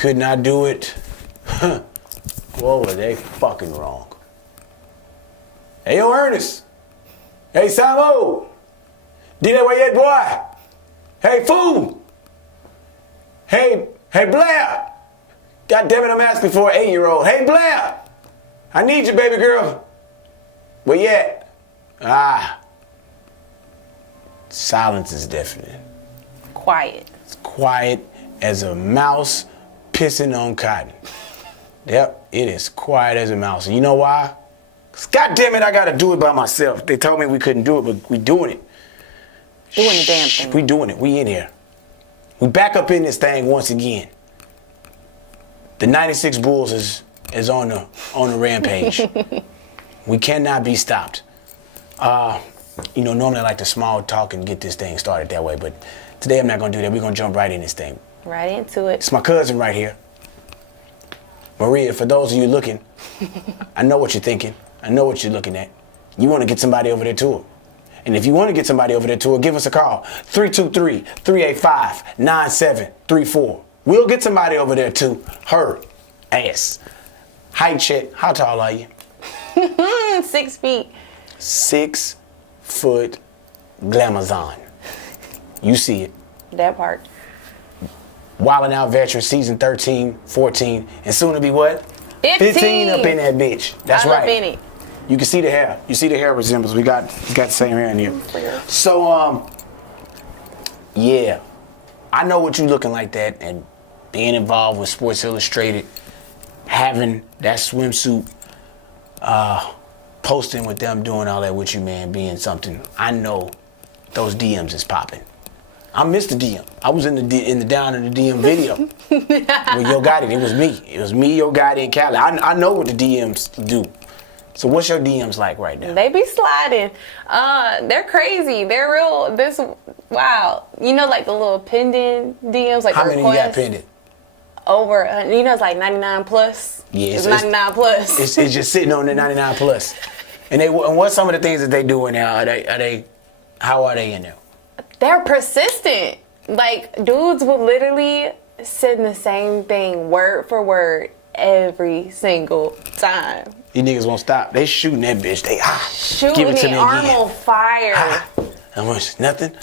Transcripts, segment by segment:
could not do it. What were they fucking wrong? Hey, yo, Ernest. Hey, Samo. Did that way yet, boy? Hey, fool. Hey, Blair. God damn it, I'm asking for an 8-year-old. Hey, Blair. I need you, baby girl. Where you at? Silence is deafening. Quiet. It's quiet as a mouse pissing on cotton. Yep, it is quiet as a mouse. And you know why? 'Cause God damn it, I gotta do it by myself. They told me we couldn't do it, but we doing it. Doing the damn thing. We doing it. We in here. We back up in this thing once again. The 96 Bulls is on the rampage. We cannot be stopped. Normally I like to small talk and get this thing started that way, but today I'm not gonna do that. We're gonna jump right in this thing. Right into it. It's my cousin right here. Maria, for those of you looking, I know what you're thinking. I know what you're looking at. You want to get somebody over there to her. And if you want to get somebody over there to her, give us a call. 323-385-9734. We'll get somebody over there to her ass. Height check. How tall are you? 6 feet. 6 foot glamazon. You see it. That part. Wildn Out veteran, season 13, 14, and soon to be what? 15 up in that bitch. That's right. Up in it. You can see the hair. You see the hair resemblance. We got the same hair in here. So, yeah. I know what you looking like that, and being involved with Sports Illustrated, having that swimsuit, posting with them, doing all that with you, man, being something. I know those DMs is popping. I missed the DM. I was in the down in the DM video with Yo Gotti. It was me. It was me, Yo Gotti, and Cali. I know what the DMs do. So what's your DMs like right now? They be sliding. They're crazy. They're real. Wow. You know, like the little pending DMs, like how the many requests? you got pending? Over. It's like 99 plus. Yeah, it's 99 plus. It's just sitting on the 99 plus. And what's some of the things that they doing now? How are they in there? They're persistent. Like, dudes will literally send the same thing word for word every single time. These niggas won't stop. They shooting that bitch. They shooting give it to me, me arm again. on fire. And what's nothing?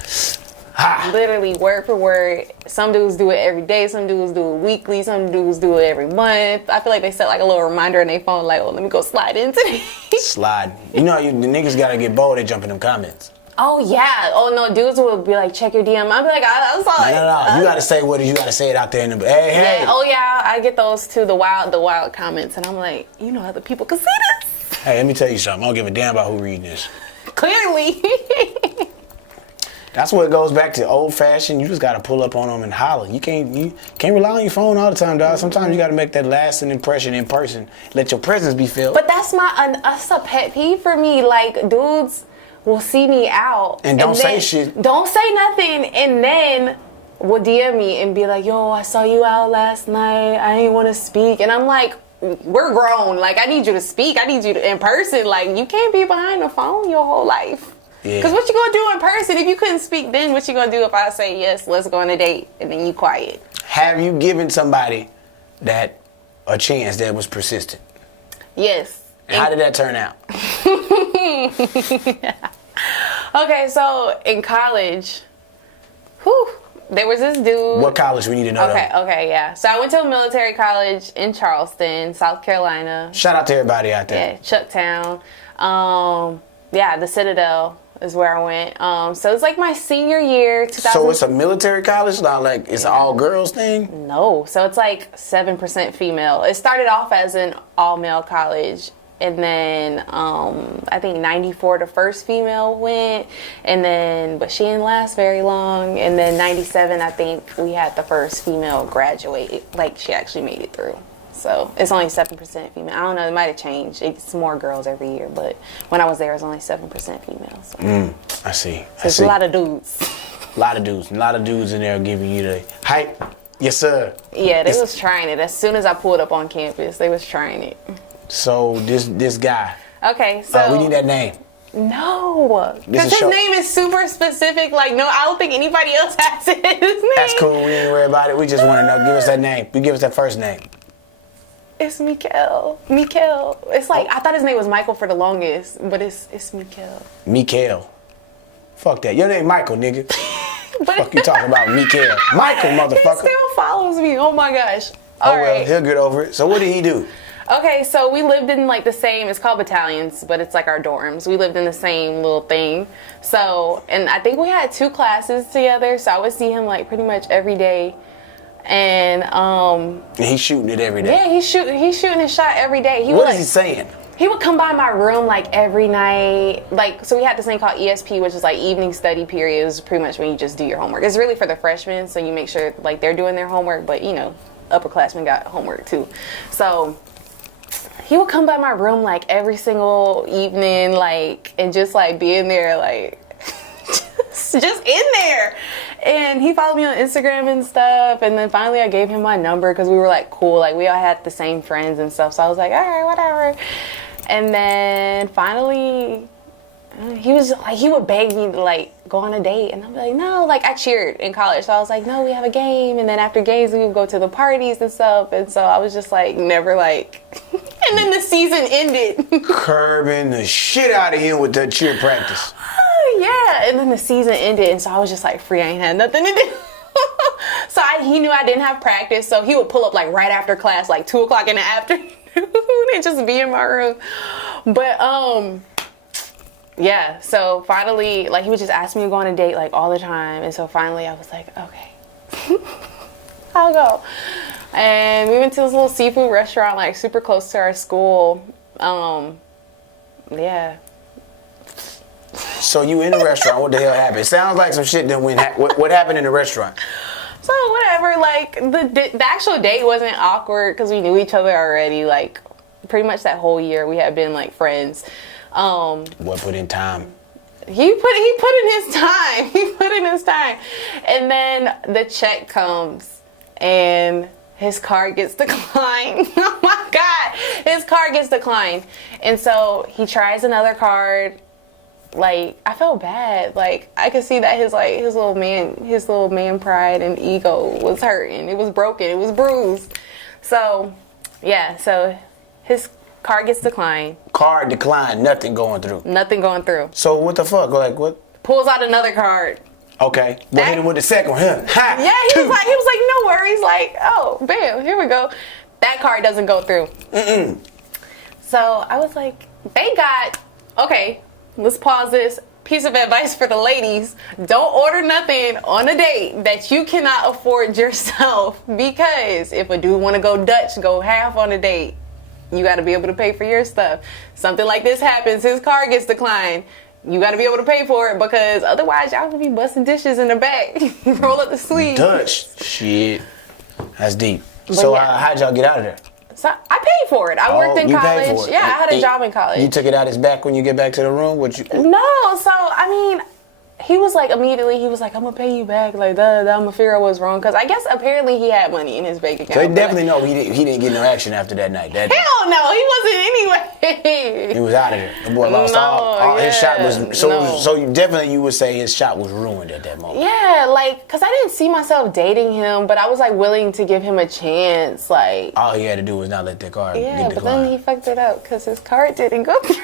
Literally word for word. Some dudes do it every day. Some dudes do it weekly. Some dudes do it every month. I feel like they set like a little reminder on their phone, like, oh, let me go slide into it. Slide. You know, the niggas gotta get bold. They jump in them comments. Oh yeah. Oh no, dudes will be like, check your DM. I'll be like, I saw it. No. You gotta say what you gotta say it out there in the hey. Yeah. Oh yeah, I get those too. The wild comments, and I'm like, other people can see this. Hey, let me tell you something. I don't give a damn about who reading this. Clearly. That's what it goes back to old fashioned. You just gotta pull up on them and holler. You can't rely on your phone all the time, dog. Sometimes you gotta make that lasting impression in person. Let your presence be felt. But that's that's a pet peeve for me. Like, dudes will see me out and don't say shit. Don't say nothing, and then will DM me and be like, yo, I saw you out last night. I didn't want to speak. And I'm like, we're grown. Like, I need you to speak. I need you to in person. Like, you can't be behind the phone your whole life. Yeah. Because what you gonna do in person? If you couldn't speak then, what you gonna do if I say, yes, let's go on a date, and then you quiet? Have you given somebody a chance that was persistent? Yes. And how did that turn out? Okay, so in college, there was this dude. What college we need to know? Okay, yeah. So I went to a military college in Charleston, South Carolina. Shout out to everybody out there. Yeah, Chucktown. The Citadel is where I went. So it's like my senior year, 2000. So it's a military college? Not like it's an all girls thing? No. So it's like 7% female. It started off as an all male college. And then I think 94 the first female went, but she didn't last very long. And then 97 I think we had the first female graduate, like she actually made it through. So it's only 7% female. I don't know, it might have changed. It's more girls every year, but when I was there it was only 7% female. So. I see. So it's a lot of dudes. A lot of dudes in there giving you the hype. Yes, sir. Yeah, they was trying it. As soon as I pulled up on campus, they was trying it. So this guy. Okay, so we need that name. No, This because is his show- name is super specific. Like, no, I don't think anybody else has his name. That's cool. We ain't worry about it. We just want to know. Give us that name. You give us that first name. It's Mikael. Mikael. It's like, I thought his name was Michael for the longest, but it's Mikael. Mikael. Fuck that. Your name Michael, nigga. But Fuck you talking about Mikael. Michael, he motherfucker. still follows me. Oh my gosh. Oh, All well, right. he'll get over it. So what did he do? Okay, so we lived in like the same, it's called battalions, but it's like our dorms. We lived in the same little thing. So, and I think we had 2 classes together, so I would see him like pretty much every day. And And he's shooting it every day. yeah, he's shooting his shot every day. He would, What is like, he saying? He would come by my room like every night. Like, so we had this thing called ESP, which is like evening study period. It was pretty much when you just do your homework. It's really for the freshmen, so you make sure like they're doing their homework, but you know, upperclassmen got homework too. So he would come by my room like every single evening, like, and just like be in there, like, just in there. And he followed me on Instagram and stuff. And then finally I gave him my number because we were like cool. Like, we all had the same friends and stuff. So I was like, all right, whatever. And then finally he was like, he would beg me to like go on a date. And I'm like, no, like I cheered in college. So I was like, no, we have a game. And then after games, we would go to the parties and stuff. And so I was just like, never like, and then the season ended. Curbing the shit out of him with that cheer practice. Yeah, and then the season ended, and so I was just like free. I ain't had nothing to do. So he knew I didn't have practice, so he would pull up like right after class, like 2 o'clock in the afternoon, and just be in my room. But yeah. So finally, like he would just ask me to go on a date like all the time, and so finally I was like, okay, I'll go. And we went to this little seafood restaurant, like super close to our school. Yeah. So you in the restaurant, what the hell happened? It sounds like some shit that went, what happened in the restaurant? So whatever, like the actual date wasn't awkward because we knew each other already. Like pretty much that whole year we had been like friends. What put in time? He put in his time. He put in his time, and then the check comes and his card gets declined. Oh my God, his card gets declined, and so he tries another card. Like, I felt bad. Like, I could see that his little man pride and ego was hurting. It was broken. It was bruised. So, yeah. So his card gets declined. Card declined. Nothing going through. Nothing going through. So what the fuck? Like what? Pulls out another card. Okay. Well, hit him with the second one. Huh? Ha! Yeah, he was like, no worries. Like, oh, bam, here we go. That card doesn't go through. So I was like, okay. Let's pause this. Piece of advice for the ladies. Don't order nothing on a date that you cannot afford yourself, because if a dude want to go Dutch, go half on a date, you got to be able to pay for your stuff. Something like this happens, his card gets declined. You got to be able to pay for it, because otherwise y'all will be busting dishes in the back. Roll up the sleeves. Dutch. Shit. That's deep. But So yeah. how'd y'all get out of there? So I paid for it. I worked in you paid college. for it. Yeah, I had a job in college. You took it out his back when you get back to the room? No, so I mean, he was like, immediately, he was like, I'm gonna pay you back. Like, I'm gonna figure out what's wrong. Because I guess apparently he had money in his bank account. So he definitely know he didn't get no action after that night. Hell no, he wasn't anyway. He was out of there. The boy lost all his shot was so you would say his shot was ruined at that moment. Yeah, like, cause I didn't see myself dating him, but I was like willing to give him a chance. Like, all he had to do was not let that card get yeah, but declined. then he fucked it up because his card didn't go through.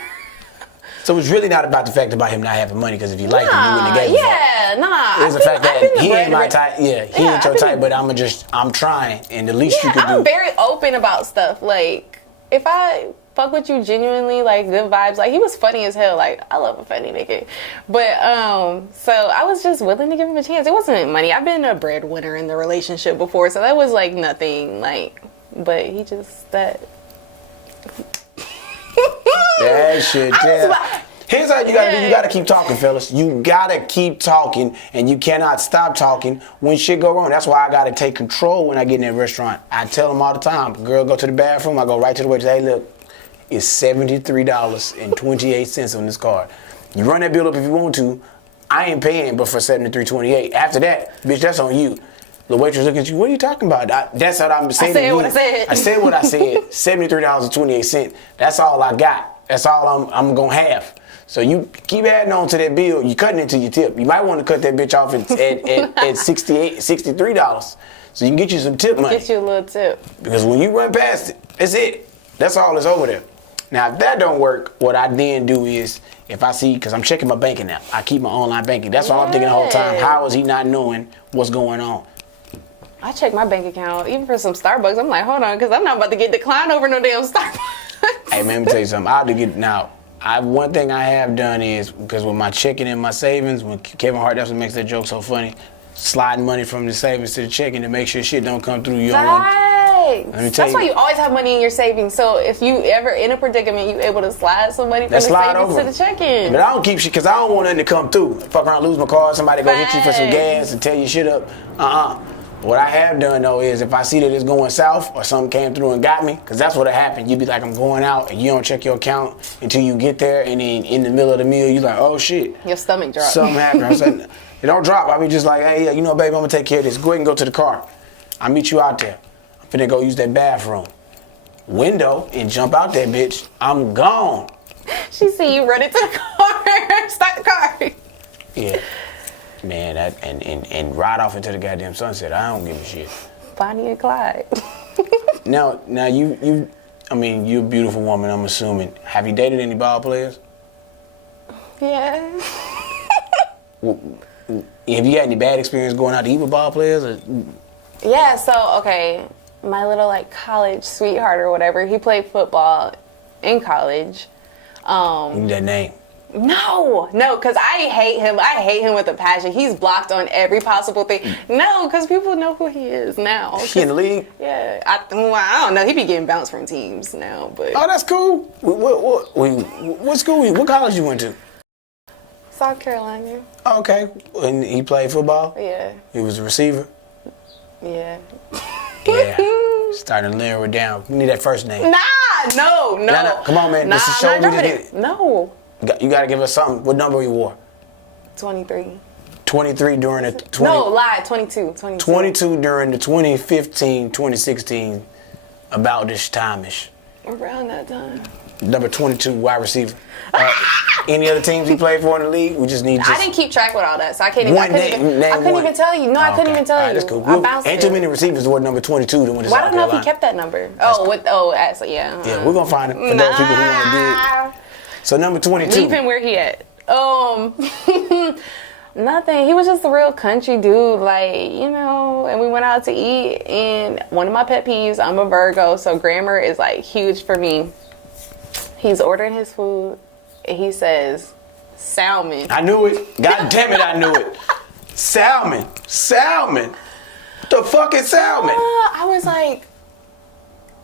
So it's really not about the fact about him not having money, because if he liked him, he wouldn't have gave a fuck. Yeah, nah. It's the fact that he ain't my type. Yeah, he Yeah, ain't your type, but I'm trying, and the least you could do. I'm very open about stuff. Like, if I fuck with you genuinely, like, good vibes. Like, he was funny as hell. Like, I love a funny nigga. But, so I was just willing to give him a chance. It wasn't money. I've been a breadwinner in the relationship before, so that was, like, nothing. Like, but he just, that shit, yeah. Here's how you gotta do. You gotta keep talking, fellas. You gotta keep talking, and you cannot stop talking when shit go wrong. That's why I gotta take control when I get in that restaurant. I tell them all the time, girl, go to the bathroom. I go right to the waitress. Hey, look, it's $73.28 on this card. You run that bill up if you want to. I ain't paying but for $73.28. After that, bitch, that's on you. The waitress look at you. What are you talking about? That's what I'm saying. I said what I said. I said what I said. $73.28. That's all I got. That's all I'm gonna have. So you keep adding on to that bill. You cutting into your tip. You might want to cut that bitch off at $63, so you can get you some tip money. Get you a little tip. Because when you run past it, that's it. That's all that's over there. Now, if that don't work, what I then do is, if I see, because I'm checking my banking app, I keep my online banking. That's all I'm thinking the whole time. How is he not knowing what's going on? I check my bank account, even for some Starbucks. I'm like, hold on, because I'm not about to get declined over no damn Starbucks. Hey, man, let me tell you something. I have to get, now, one thing I have done is, because with my checking and my savings, when Kevin Hart, that's what makes that joke so funny, sliding money from the savings to the checking to make sure shit don't come through. You don't want, let me tell That's why you always have money in your savings. So if you ever in a predicament, you able to slide some money from the savings to the checking. But I don't keep shit because I don't want nothing to come through. Fuck around, lose my car, somebody go hit you for some gas and tear your shit up. What I have done though is if I see that it's going south or something came through and got me, because that's what happened. You be like, I'm going out, and you don't check your account until you get there, and then in the middle of the meal, you like, oh shit. Your stomach drops. Something happened. I said, it don't drop. I be just like, hey, you know, baby, I'm gonna take care of this. Go ahead and go to the car. I'll meet you out there. I'm finna go use that bathroom. Window and jump out that bitch. I'm gone. She see you running to the car. Start the car. Yeah. Man, that and ride off into the goddamn sunset. I don't give a shit. Bonnie and Clyde. Now you I mean, you're a beautiful woman, I'm assuming. Have you dated any ball players? Yeah. Have you had any bad experience going out to eat with ball players? Or? Yeah, so okay, my little like college sweetheart or whatever, he played football in college. Give me that name. No, because I hate him. I hate him with a passion. He's blocked on every possible thing. No, because people know who he is now. He in the league? Yeah, I don't know. He be getting bounced from teams now, but. Oh, that's cool. What school? What college you went to? South Carolina. Oh, okay, and he played football. Yeah. He was a receiver. Yeah. Yeah. Starting to narrow it down. We need that first name. No. Come on, man. This is show me. No. You gotta give us something. What number you wore? 23. 23 during the 20. No, lie. 22. 22 during the 2015, 2016, about this time-ish. Around that time. Number 22 wide receiver. Any other teams he played for in the league? We just need. I didn't keep track with all that, so I couldn't even tell you. No, I couldn't even tell you. That's cool. I bounced Ain't too many receivers who were number 22 than what. Well, I don't know if he kept that number. Yeah, we're gonna find it for those people who want to do it. So number 22. Leave him where he at. Nothing. He was just a real country dude, like, you know, and we went out to eat, and one of my pet peeves, I'm a Virgo, so grammar is like huge for me. He's ordering his food, and he says, salmon. I knew it. God damn it, I knew it. Salmon. The fuck is salmon? I was like,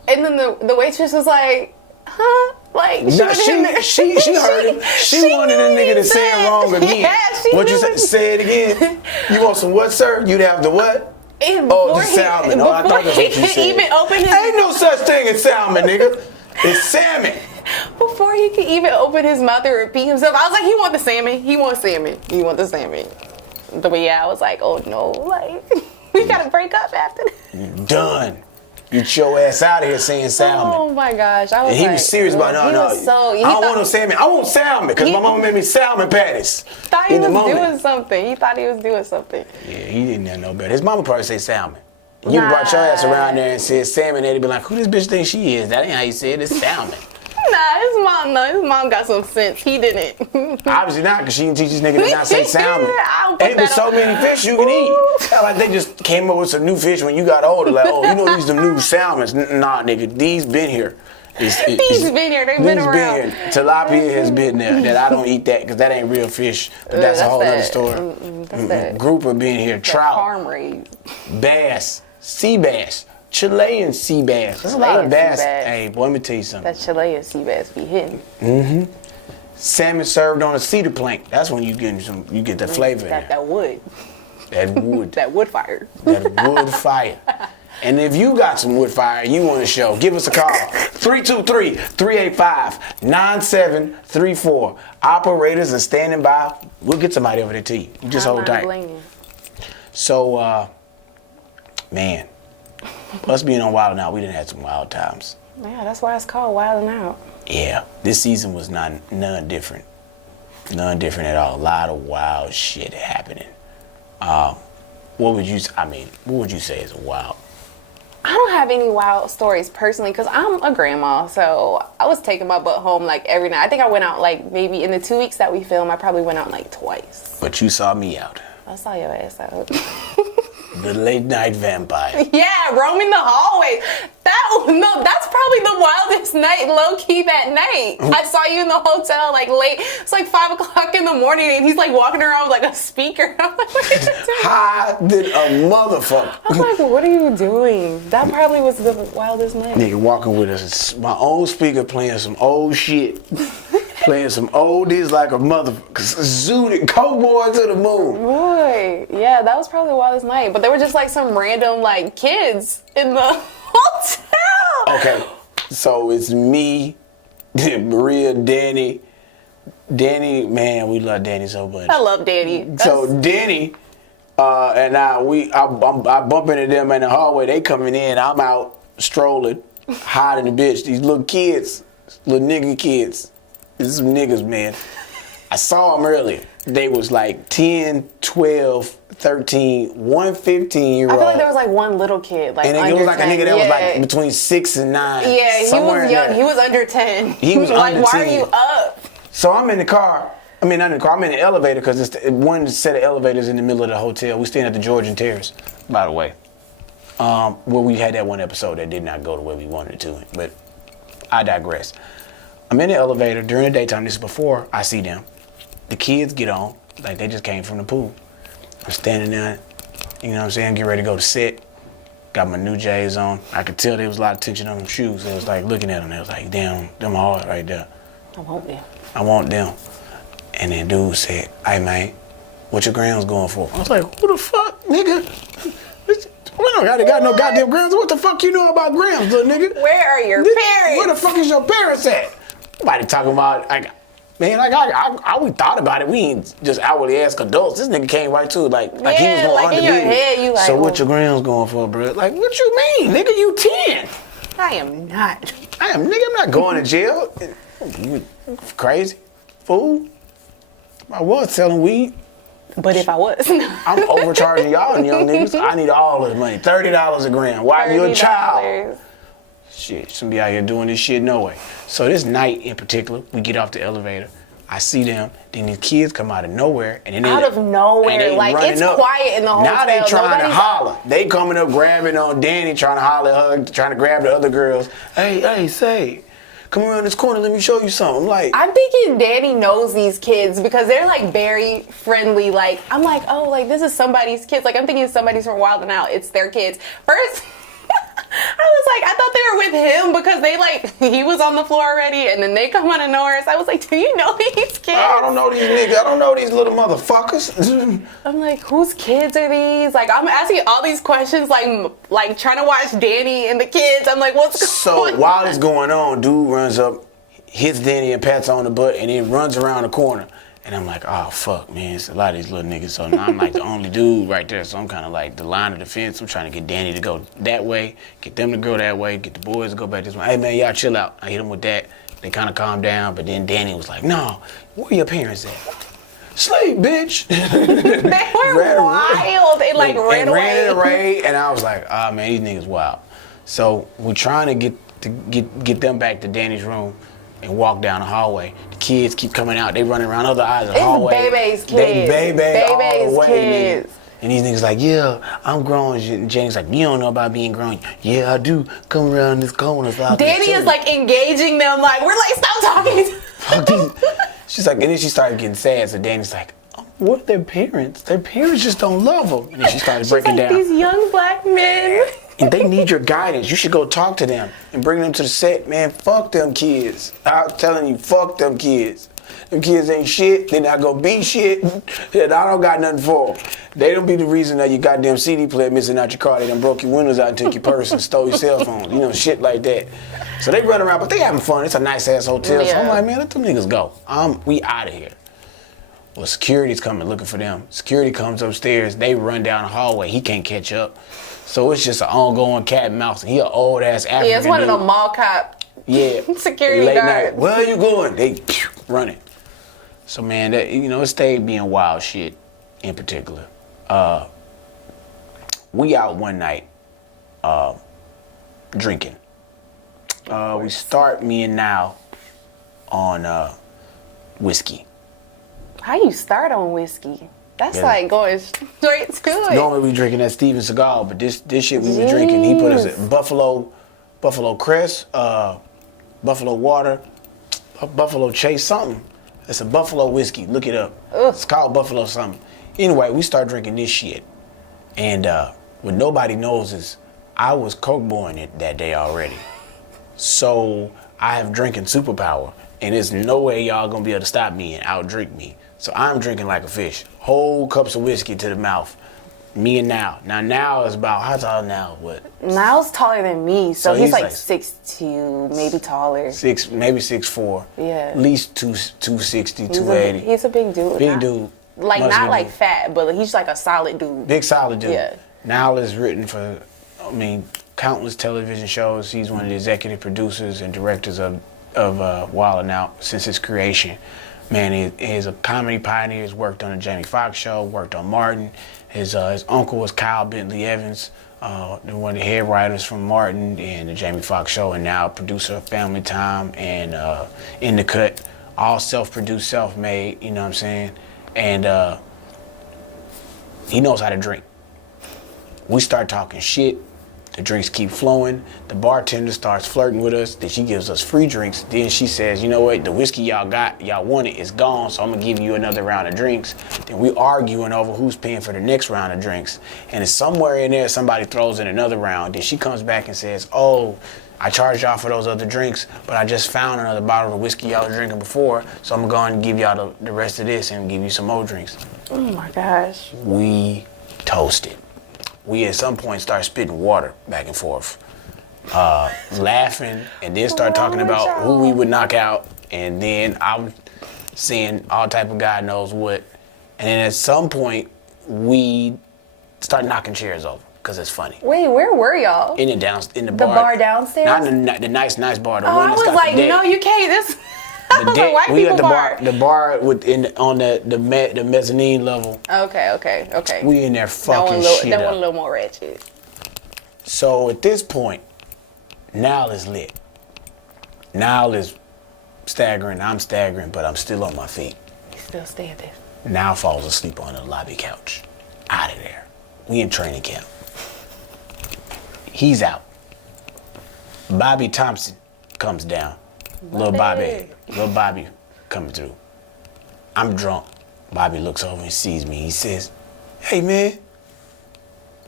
and then the waitress was like, huh? Like, she heard him. She wanted a nigga to say it wrong again. Yeah, what you say? Say it again. You want some what, sir? You'd have the what? The salmon. I thought that's what you said. Even open his... Ain't no such thing as salmon, nigga. It's salmon. Before he could even open his mouth and repeat himself, I was like, he want the salmon. He want the salmon. But yeah, I was like, oh no, like, we gotta break up after this. Done. Get your ass out of here saying salmon. Oh my gosh. I was and he was serious about no. I don't want no salmon. I want salmon because my mama made me salmon patties. Thought he was doing something. He thought he was doing something. Yeah, he didn't know better. His mama probably say salmon. You brought your ass around there and said salmon, they'd be like, who this bitch think she is? That ain't how you say it. It's salmon. His mom got some sense. He didn't. Obviously not, because she didn't teach this nigga to not say salmon. Ain't been so many fish you can eat. Like they just came up with some new fish when you got older. Like, oh, you know these the new salmons. Nah, nigga, these been here. These been here. They've been around. Tilapia has been there. That I don't eat that because that ain't real fish. But that's a whole other story. Grouper been here. Trout. Farm raised. Bass. Sea bass. Chilean sea bass. There's a lot of bass. Hey, boy, let me tell you something. That Chilean sea bass be hitting. Mm-hmm. Salmon served on a cedar plank. That's when you get the flavor in there. That wood. That wood. That wood fire. That wood fire. And if you got some wood fire you want to show, give us a call. 323-385-9734. Operators are standing by. We'll get somebody over there to you. You just hold tight. So, man, us being on Wildn Out, we done had some wild times. Yeah, that's why it's called Wildn Out. Yeah, this season was none different. None different at all. A lot of wild shit happening. What would you say is wild? I don't have any wild stories personally because I'm a grandma, so I was taking my butt home like every night. I think I went out like maybe in the 2 weeks that we filmed, I probably went out like twice. But you saw me out. I saw your ass out. The late night vampire. Yeah, roaming the hallways. That's probably the wildest night, low key that night. I saw you in the hotel like late. It's like 5 o'clock in the morning, and he's like walking around with like a speaker. I'm like, what are you doing? High than a motherfucker. I'm like, what are you doing? That probably was the wildest night. Nigga walking with us, my own speaker playing some old shit. Playing some oldies like a motherfucker. Zooted Coke Boy to the moon. Boy, yeah, that was probably the wildest night. But there were just like some random like kids in the hotel. Okay, so it's me, Maria, Danny. Danny, man, we love Danny so much. I love Danny. So Danny and I bump into them in the hallway. They coming in. I'm out strolling, hiding the bitch. These little kids, little nigga kids. This is some niggas, man. I saw them earlier. They was like 10, 12, 13, one 15-year-old. I feel like there was like one little kid, like and under it was like 10. a nigga that was like between 6 and 9. Yeah, he was young. He was under 10. He was like, under why 10. are you up? So I'm in the car. I mean, not in the car. I'm in the elevator because it's one set of elevators in the middle of the hotel. We staying at the Georgian Terrace, by the way. Where we had that one episode that did not go the way we wanted it to. But I digress. I'm in the elevator during the daytime. This is before I see them. The kids get on, like they just came from the pool. I'm standing there, you know what I'm saying, getting ready to go to set. Got my new J's on. I could tell there was a lot of tension on them shoes. They was like looking at them. They was like, damn, them hard right there. I want them. I want them. And then dude said, hey man, what your grams going for? I was like, who the fuck, nigga? We don't got no goddamn grams. What the fuck you know about grams, little nigga? Where are your parents? Where the fuck is your parents at? Nobody talking about, like, man, like, we thought about it. We ain't just outwardly ask adults. This nigga came right to it, like he was going like in your underneath. head, you like, so what your grams going for, bro? Like, what you mean, nigga? You 10. I am not. Nigga, I'm not going to jail. You crazy? Fool? I was selling weed. But if I was. I'm overcharging y'all young niggas. I need all this money. $30 a gram. Why you a child? Shit, shouldn't be out here doing this shit no way. So this night in particular, we get off the elevator. I see them. Then these kids come out of nowhere. And then out of nowhere. Like, it's quiet in the hotel. Now they trying to holler. They coming up grabbing on Danny, trying to holler at her, trying to grab the other girls. Hey, say, come around this corner, let me show you something. Like, I'm thinking Danny knows these kids because they're like very friendly. Like, I'm like, oh, like this is somebody's kids. Like, I'm thinking somebody's from Wildn Out. It's their kids. First, I was like, I thought they were with him because they like, he was on the floor already and then they come out of nowhere. So I was like, do you know these kids? I don't know these niggas. I don't know these little motherfuckers. I'm like, whose kids are these? Like, I'm asking all these questions, like trying to watch Danny and the kids. I'm like, what's going on? So while it's going on, dude runs up, hits Danny and pats on the butt, and then runs around the corner. And I'm like, oh, fuck, man, it's a lot of these little niggas. So now I'm like the only dude right there. So I'm kind of like the line of defense. I'm trying to get Danny to go that way, get them to go that way, get the boys to go back this way. Hey, man, y'all chill out. I hit them with that. They kind of calmed down. But then Danny was like, no, where your parents at? Sleep, bitch. They were wild. They like ran away. Ran in a raid. And I was like, ah, man, these niggas wild. So we're trying to get them back to Danny's room and walk down the hallway. The kids keep coming out. They running around other eyes of the hallway. It's Bebe's kids. Bebe's kids. Nigga. And these niggas like, yeah, I'm grown. And Janie's like, you don't know about being grown. Yeah, I do. Come around this corner. Danny is like engaging them. Like, we're like, stop talking. She's like, and then she started getting sad. So Danny's like, oh, what are their parents? Their parents just don't love them. And then she started breaking down. These young black men. And they need your guidance. You should go talk to them and bring them to the set. Man, fuck them kids. I'm telling you, fuck them kids. Them kids ain't shit. They not gonna be shit. And I don't got nothing for them. They don't be the reason that your goddamn CD player missing out your car. They done broke your windows out and took your purse and stole your cell phone. You know, shit like that. So they run around, but they having fun. It's a nice ass hotel. Yeah. So I'm like, man, let them niggas go. We out of here. Well, security's coming looking for them. Security comes upstairs. They run down the hallway. He can't catch up. So it's just an ongoing cat and mouse. And he an old ass African Yeah, it's one dude. of the mall cop security Late guards. night, where are you going? They running. So man, that, it stayed being wild shit in particular. We out one night drinking. We start me and Now on whiskey. How you start on whiskey? That's like going straight to it. Normally we drinking that Steven Seagal, but this shit we were drinking, he put us at Buffalo Crest, Buffalo Water, Buffalo Chase something. It's a Buffalo whiskey. Look it up. Ugh. It's called Buffalo something. Anyway, we start drinking this shit, and what nobody knows is I was coke boying it that day already. So I have drinking superpower, and there's no way y'all gonna be able to stop me and out-drink me. So I'm drinking like a fish. Whole cups of whiskey to the mouth. Me and Now is about, how tall Now? What? Now's taller than me, so he's like like 6'2", maybe taller. Maybe 6'4". Yeah. At least 260, 280. He's a big dude. Big dude. Like, Muscular not like dude. fat, but he's like a solid dude. Big solid dude. Yeah. Now is written for, countless television shows. He's one of the executive producers and directors of Wildn Out since its creation. Man, he is a comedy pioneer. He's worked on the Jamie Foxx show, worked on Martin. His uncle was Kyle Bentley Evans, one of the head writers from Martin and the Jamie Foxx show, and now producer of Family Time and In the Cut. All self-produced, self-made, you know what I'm saying? And he knows how to drink. We start talking shit. The drinks keep flowing. The bartender starts flirting with us. Then she gives us free drinks. Then she says, you know what? The whiskey y'all wanted is gone, so I'm going to give you another round of drinks. Then we arguing over who's paying for the next round of drinks. And it's somewhere in there, somebody throws in another round. Then she comes back and says, oh, I charged y'all for those other drinks, but I just found another bottle of whiskey y'all was drinking before, so I'm going to give y'all the rest of this and give you some more drinks. Oh my gosh. We toasted. We at some point start spitting water back and forth, laughing, and then start talking about who we would knock out, and then I'm seeing all type of God knows what, and then at some point we start knocking chairs over because it's funny. Wait, where were y'all? In the bar. The bar downstairs? Not the nice bar. The oh, one I that's was got like, the deck. no, you can't. This. I was like, white we people at the bar. The bar on the mezzanine level. Okay. We in there fucking shit That up. one a little more ratchet. So at this point, Nile is lit. Nile is staggering. I'm staggering, but I'm still on my feet. He's still standing. Nile falls asleep on the lobby couch. Out of there. We in training camp. He's out. Bobby Thompson comes down. Little Bobby coming through. I'm drunk. Bobby looks over and sees me. He says, hey man,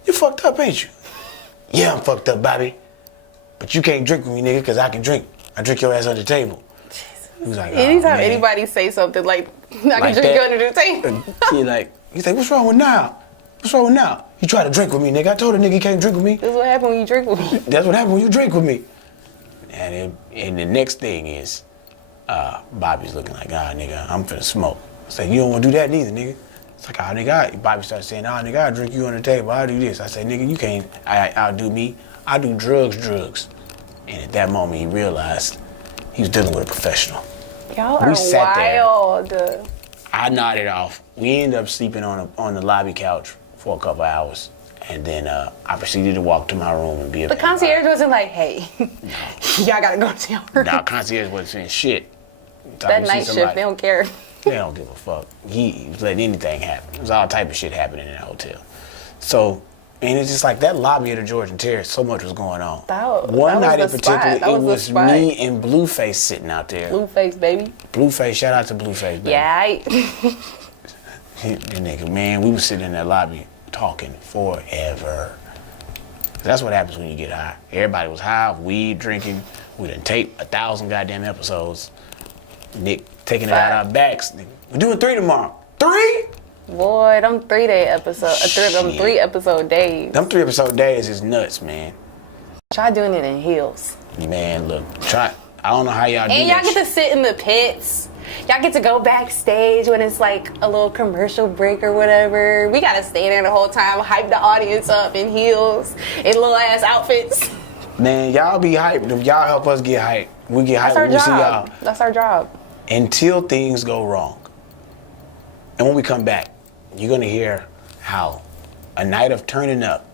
you fucked up, ain't you? Yeah, I'm fucked up, Bobby. But you can't drink with me, nigga, because I can drink. I drink your ass under the table. He was like, anytime man. anybody say something like, I can Like drink that. you under the table. He's like, what's wrong with now? What's wrong with now? He tried to drink with me, nigga. I told the nigga he can't drink with me. This is what happened when you drink with me. That's what happened when you drink with me. And the next thing is, Bobby's looking like, nigga, I'm finna smoke. I said, you don't want to do that neither, nigga. It's like, nigga, Bobby started saying, nigga, I drink you on the table. I do this. I said, nigga, you can't outdo me. I do drugs. And at that moment, he realized he was dealing with a professional. Y'all are sat there. wild. I nodded off. We ended up sleeping on the lobby couch for a couple hours. And then I proceeded to walk to my room and be a The concierge wasn't like, hey, y'all gotta go to your room. Nah, concierge wasn't saying shit. That night shift, they don't care. They don't give a fuck. He was letting anything happen. There's all type of shit happening in that hotel. So, and it's just like that lobby of the Georgian Terrace, so much was going on. One night in particular, it was me and Blueface sitting out there. Blueface, baby. Blueface, shout out to Blueface, baby. Yeah, The nigga, man, we was sitting in that lobby talking forever. That's what happens when you get high. Everybody was high, weed, drinking. We done taped 1,000 goddamn episodes. Nick taking it out our backs. We're doing 3 tomorrow. 3? Boy, them 3-day episodes, them 3 episode days. Them 3 episode days is nuts, man. Try doing it in heels. Man, look, try. I don't know how y'all do And y'all that get shit. to sit in the pits. Y'all get to go backstage when it's like a little commercial break or whatever. We gotta stay there the whole time, hype the audience up in heels, in little ass outfits. Man, y'all be hyped. If y'all help us get hyped, we get hyped That's our when we see y'all. job. That's our job. Until things go wrong. And when we come back, you're gonna hear how a night of turning up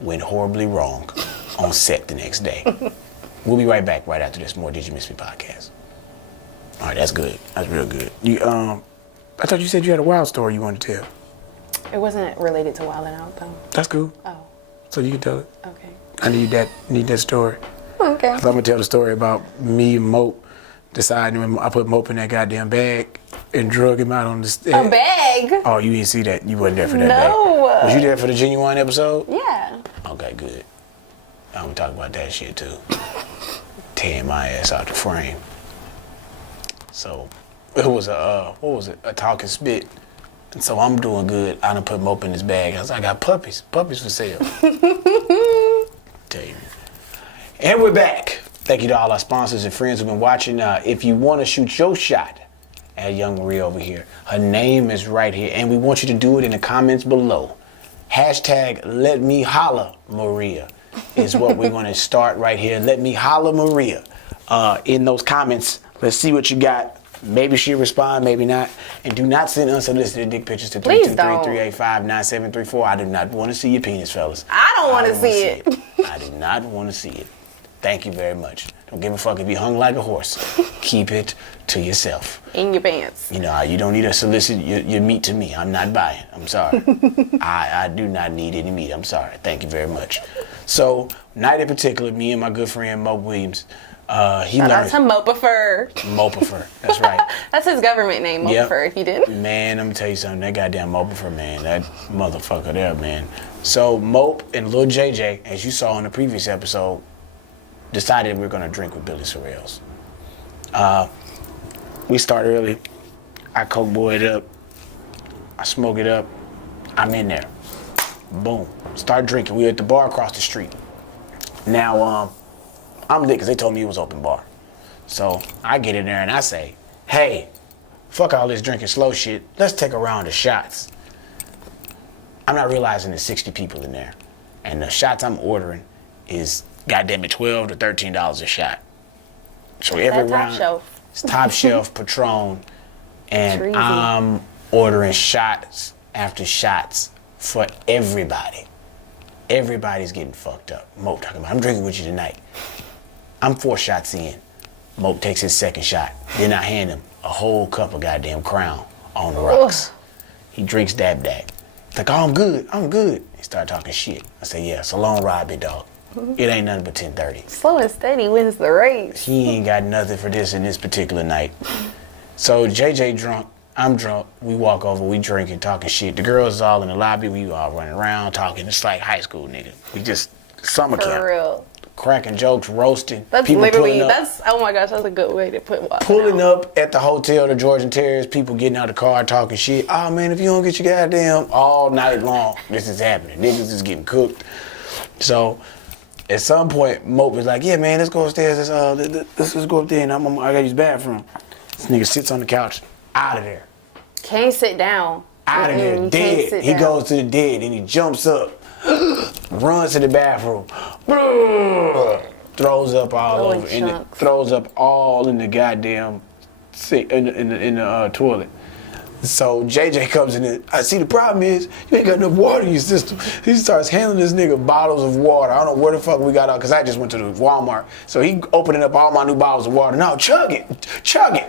went horribly wrong on set the next day. We'll be right back right after this more Did You Miss Me podcast. All right, that's good. That's real good. You I thought you said you had a wild story you wanted to tell. It wasn't related to Wildn Out though. That's cool. Oh, So you can tell it. okay. I need that story. Okay. I'm gonna tell the story about me and Mope deciding when I put Mope in that goddamn bag and drug him out on the stage. A bag? Oh, you didn't see that. You wasn't there for that No. bag. Was you there for the Genuine episode? Yeah. Okay, good. I'm gonna talk about that shit too. Tearing my ass out the frame. So it was a talking spit. And so I'm doing good. I done put Mope in his bag. I was like, I got puppies for sale. Tell you. And we're back. Thank you to all our sponsors and friends who've been watching. If you want to shoot your shot at Young Marie over here, her name is right here, and we want you to do it in the comments below. Hashtag Let Me Holla Maria is what we're going to start right here. Let Me Holla Maria. In those comments, let's see what you got. Maybe she'll respond, maybe not. And do not send unsolicited dick pictures to Please don't. 323-385-9734. I do not want to see your penis, fellas. I don't want to see it. I do not want to see it. Thank you very much. Don't give a fuck if you hung like a horse. Keep it to yourself. In your pants. You know, you don't need to solicit your meat to me. I'm not buying. I'm sorry. I do not need any meat. I'm sorry. Thank you very much. So, night in particular, me and my good friend Mo Williams, he learned. That's a Mopifer. Mopifer. That's right. That's his government name, Mopifer, if you didn't. Man, I'm gonna tell you something. That goddamn Mopifer, man. That motherfucker there, man. So, Mope and Lil JJ, as you saw in the previous episode, decided we were gonna drink with Billy Sorrells. We start early. I coke boy it up. I smoke it up. I'm in there. Boom. Start drinking. We at the bar across the street. Now, I'm lit because they told me it was open bar. So I get in there and I say, hey, fuck all this drinking slow shit. Let's take a round of shots. I'm not realizing there's 60 people in there. And the shots I'm ordering is, goddamn it, $12 to $13 a shot. So every That top round, shelf. it's top shelf Patron. And Treasy. I'm ordering shots after shots for everybody. Everybody's getting fucked up. Mope talking about, I'm drinking with you tonight. I'm 4 shots in. Mope takes his second shot. Then I hand him a whole cup of goddamn Crown on the rocks. He drinks dab. He's like, oh, I'm good. He started talking shit. I said, yeah, so long ride, big dog. It ain't nothing but 10:30. Slow and steady wins the race. He ain't got nothing for this in this particular night. So JJ drunk, I'm drunk. We walk over, we drinking, talking shit. The girls is all in the lobby. We all running around talking. It's like high school, nigga. We just summer camp. For real. Cracking jokes, roasting. That's people literally, pulling up, oh my gosh, that's a good way to put Wildn pulling Out. up at the hotel, the Georgian Terriers, people getting out of the car, talking shit. Oh man, if you don't get your goddamn all night long, this is happening. Niggas is getting cooked. So at some point, Mope was like, yeah man, let's go upstairs. Let's go up there and I gotta use the bathroom. This nigga sits on the couch, out of there. Can't sit down. Out of there, You can't dead. sit He down. goes to the dead and he jumps up, runs to the bathroom, throws up all Throwing over, and it chunks. throws up all in the goddamn sink, in the toilet. So JJ comes in and I see the problem is you ain't got enough water in your system. He starts handling this nigga bottles of water. I don't know where the fuck we got out because I just went to the Walmart. So he opening up all my new bottles of water. No, chug it.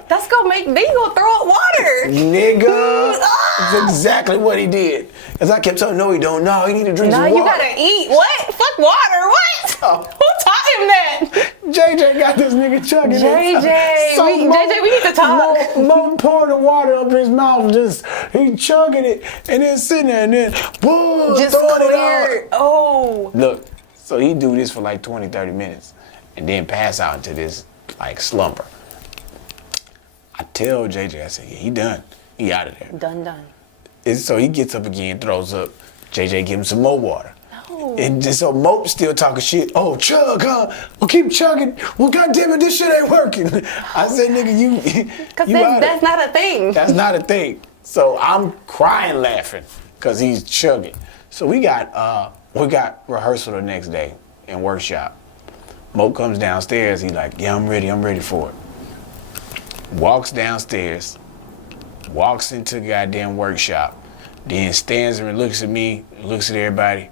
That's gonna make, then you gonna throw up water. Nigga, that's exactly what he did. Cause I kept telling him, no, he don't. No, he need to drink No, some you water. gotta eat. What? Fuck water. What? Oh. Who taught him that? JJ got this nigga chugging it. JJ, we need to talk. Mo poured the water up his mouth, just he chugging it, and then sitting there, and then boom, Just throwing it clear. out. Oh. Look, so he do this for like 20, 30 minutes, and then pass out into this like slumber. I tell JJ, I said, yeah, he done. He out of there. Done. And so he gets up again, throws up. JJ give him some more water. No. And just so Mope's still talking shit. Oh, chug, huh? Well, keep chugging. Well, goddamn it, this shit ain't working. I said, nigga, Because that's not a thing. That's not a thing. So I'm crying laughing because he's chugging. So we got rehearsal the next day in workshop. Mope comes downstairs. He's like, yeah, I'm ready for it. Walks downstairs, walks into the goddamn workshop, then stands and looks at me, looks at everybody,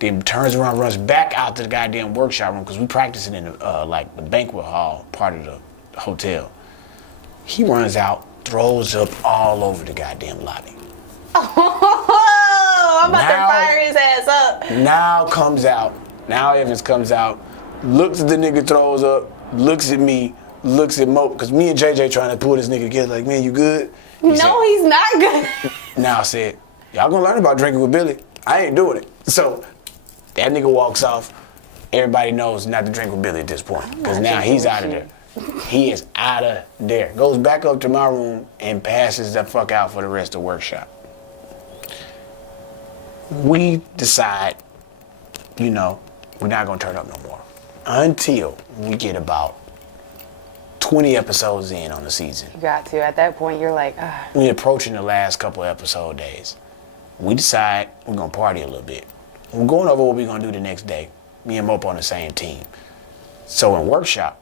then turns around, runs back out to the goddamn workshop room because we practicing in the banquet hall part of the hotel. He runs out, throws up all over the goddamn lobby. Oh, I'm about to fire his ass up. Now Evans comes out, looks at the nigga, throws up, looks at me, looks at Mope, because me and JJ trying to pull this nigga together like, man, you good? He's not good. Now I said, y'all gonna learn about drinking with Billy. I ain't doing it. So that nigga walks off. Everybody knows not to drink with Billy at this point, because now he's out of there. He is out of there. Goes back up to my room and passes the fuck out for the rest of the workshop. We decide, we're not gonna turn up no more until we get about 20 episodes in on the season. You got to. At that point, you're like, We're approaching the last couple episode days. We decide we're gonna party a little bit. We're going over what we're gonna do the next day. Me and Mope on the same team. So in workshop,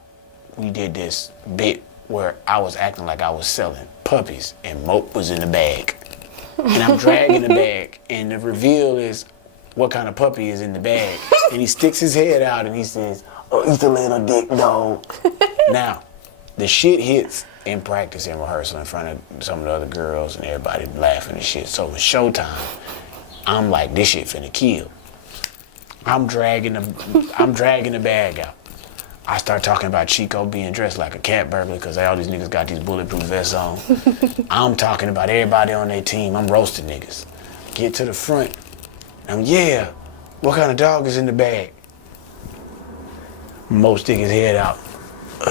we did this bit where I was acting like I was selling puppies and Mope was in the bag. And I'm dragging the bag, and the reveal is what kind of puppy is in the bag. And he sticks his head out and he says, oh, he's a little dick dog. Now, the shit hits in practice and rehearsal in front of some of the other girls and everybody laughing and shit. So it's showtime. I'm like, this shit finna kill. I'm dragging the bag out. I start talking about Chico being dressed like a cat burglar because all these niggas got these bulletproof vests on. I'm talking about everybody on their team. I'm roasting niggas. Get to the front. Yeah, what kind of dog is in the bag? Mo stick his head out.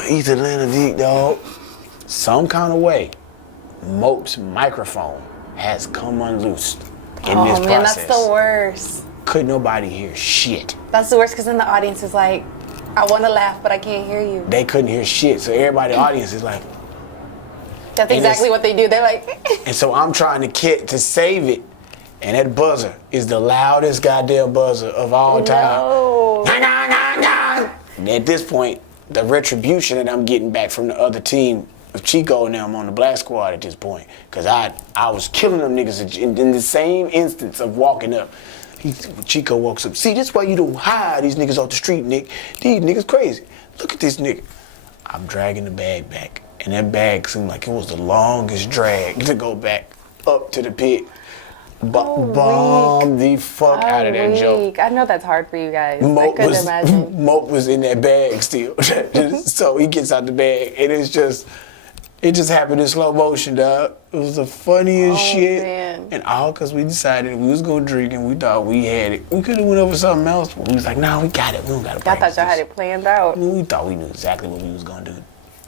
He's a little deep dog. Some kind of way, Mope's microphone has come unloosed in this process. That's the worst. Could nobody hear shit. That's the worst because then the audience is like, I want to laugh, but I can't hear you. They couldn't hear shit, so everybody in the audience is like. That's exactly what they do. They're like. And so I'm trying to save it, and that buzzer is the loudest goddamn buzzer of all time. No. And at this point, the retribution that I'm getting back from the other team of Chico and them on the black squad at this point, because I was killing them niggas in the same instance of walking up. Chico walks up. See, this why you don't hire these niggas off the street, Nick. These niggas crazy. Look at this nigga. I'm dragging the bag back, and that bag seemed like it was the longest drag to go back up to the pit. Bomb the fuck out of that joke. I know that's hard for you guys. I couldn't imagine. Mope was in that bag still. So he gets out the bag, and it just happened in slow motion, dog. It was the funniest shit. Man. And all because we decided we was going to drink and we thought we had it. We could have went over something else, but we was like, nah, we got it. We don't got to practice. I thought y'all had it planned out. We thought we knew exactly what we was going to do.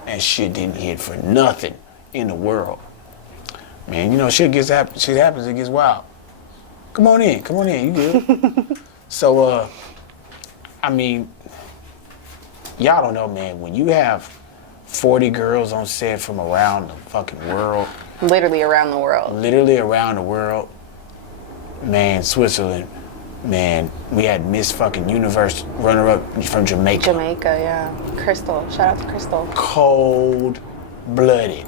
That shit didn't hit for nothing in the world. Man, shit happens, it gets wild. Come on in, you good. So, y'all don't know, man, when you have 40 girls on set from around the fucking world. Literally around the world. Man, Switzerland. Man, we had Miss fucking Universe runner-up from Jamaica. Jamaica, yeah. Crystal. Shout out to Crystal. Cold-blooded.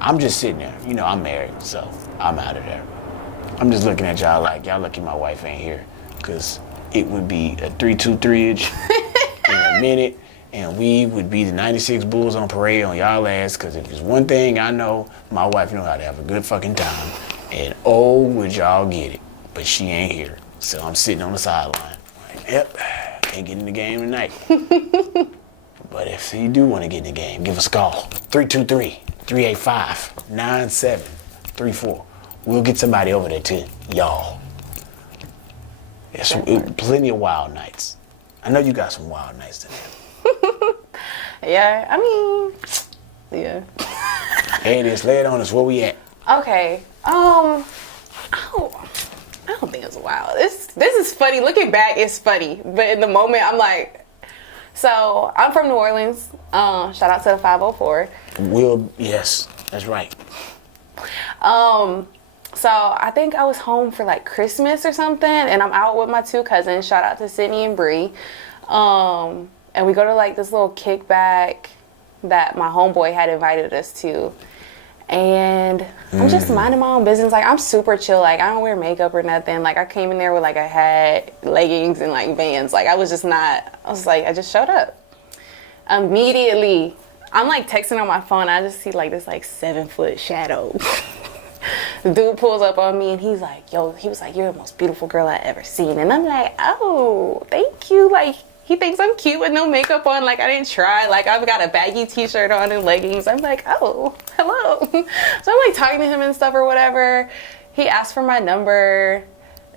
I'm just sitting there. I'm married, so I'm out of there. I'm just looking at y'all like, y'all lucky my wife ain't here, because it would be a 3-2-3-age in a minute. And we would be the 96 Bulls on parade on y'all ass, because if there's one thing I know, my wife know how to have a good fucking time. And would y'all get it. But she ain't here. So I'm sitting on the sideline. Like, yep, can't get in the game tonight. But if you do want to get in the game, give us a call. 323-385-9734. We'll get somebody over there to y'all. There's plenty of wild nights. I know you got some wild nights tonight. Yeah, yeah. Hey, this lay it on us. Where we at? Okay. I don't think it's wild. This is funny. Looking back, it's funny. But in the moment, I'm like, so I'm from New Orleans. Shout out to the 504. Yes, that's right. So I think I was home for like Christmas or something, and I'm out with my two cousins. Shout out to Sydney and Bree. And we go to like this little kickback that my homeboy had invited us to. And I'm just minding my own business. Like, I'm super chill. Like, I don't wear makeup or nothing. Like, I came in there with like a hat, leggings, and like Vans. Like, I was like, I just showed up. Immediately, I'm like texting on my phone. I just see like this like 7-foot shadow. The dude pulls up on me and he's like, you're the most beautiful girl I ever seen. And I'm like, oh, thank you. Like, he thinks I'm cute with no makeup on. Like, I didn't try. Like, I've got a baggy t-shirt on and leggings. I'm like, oh, hello. So I'm like talking to him and stuff or whatever. He asked for my number.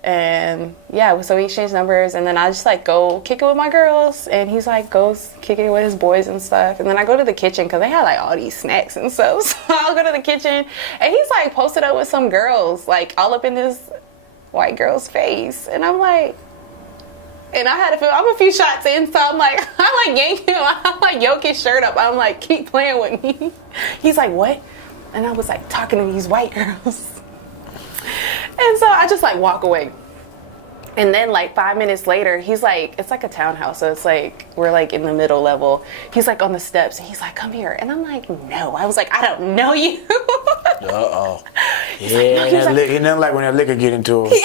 And yeah, so we exchanged numbers, and then I just like go kick it with my girls, and he's like goes kicking it with his boys and stuff. And then I go to the kitchen because they had like all these snacks and stuff. So I'll go to the kitchen, and he's like posted up with some girls, like all up in this white girl's face. And I'm like, and I'm a few shots in, so I'm like yanking him, I'm like yoking his shirt up. I'm like, keep playing with me. He's like, what? And I was like talking to these white girls. And so I just like walk away. And then like 5 minutes later, he's like, it's like a townhouse. So it's like, we're like in the middle level. He's like on the steps and he's like, come here. And I'm like, no. I was like, I don't know you. Uh-oh. Yeah, he nothing like when that liquor get into him. He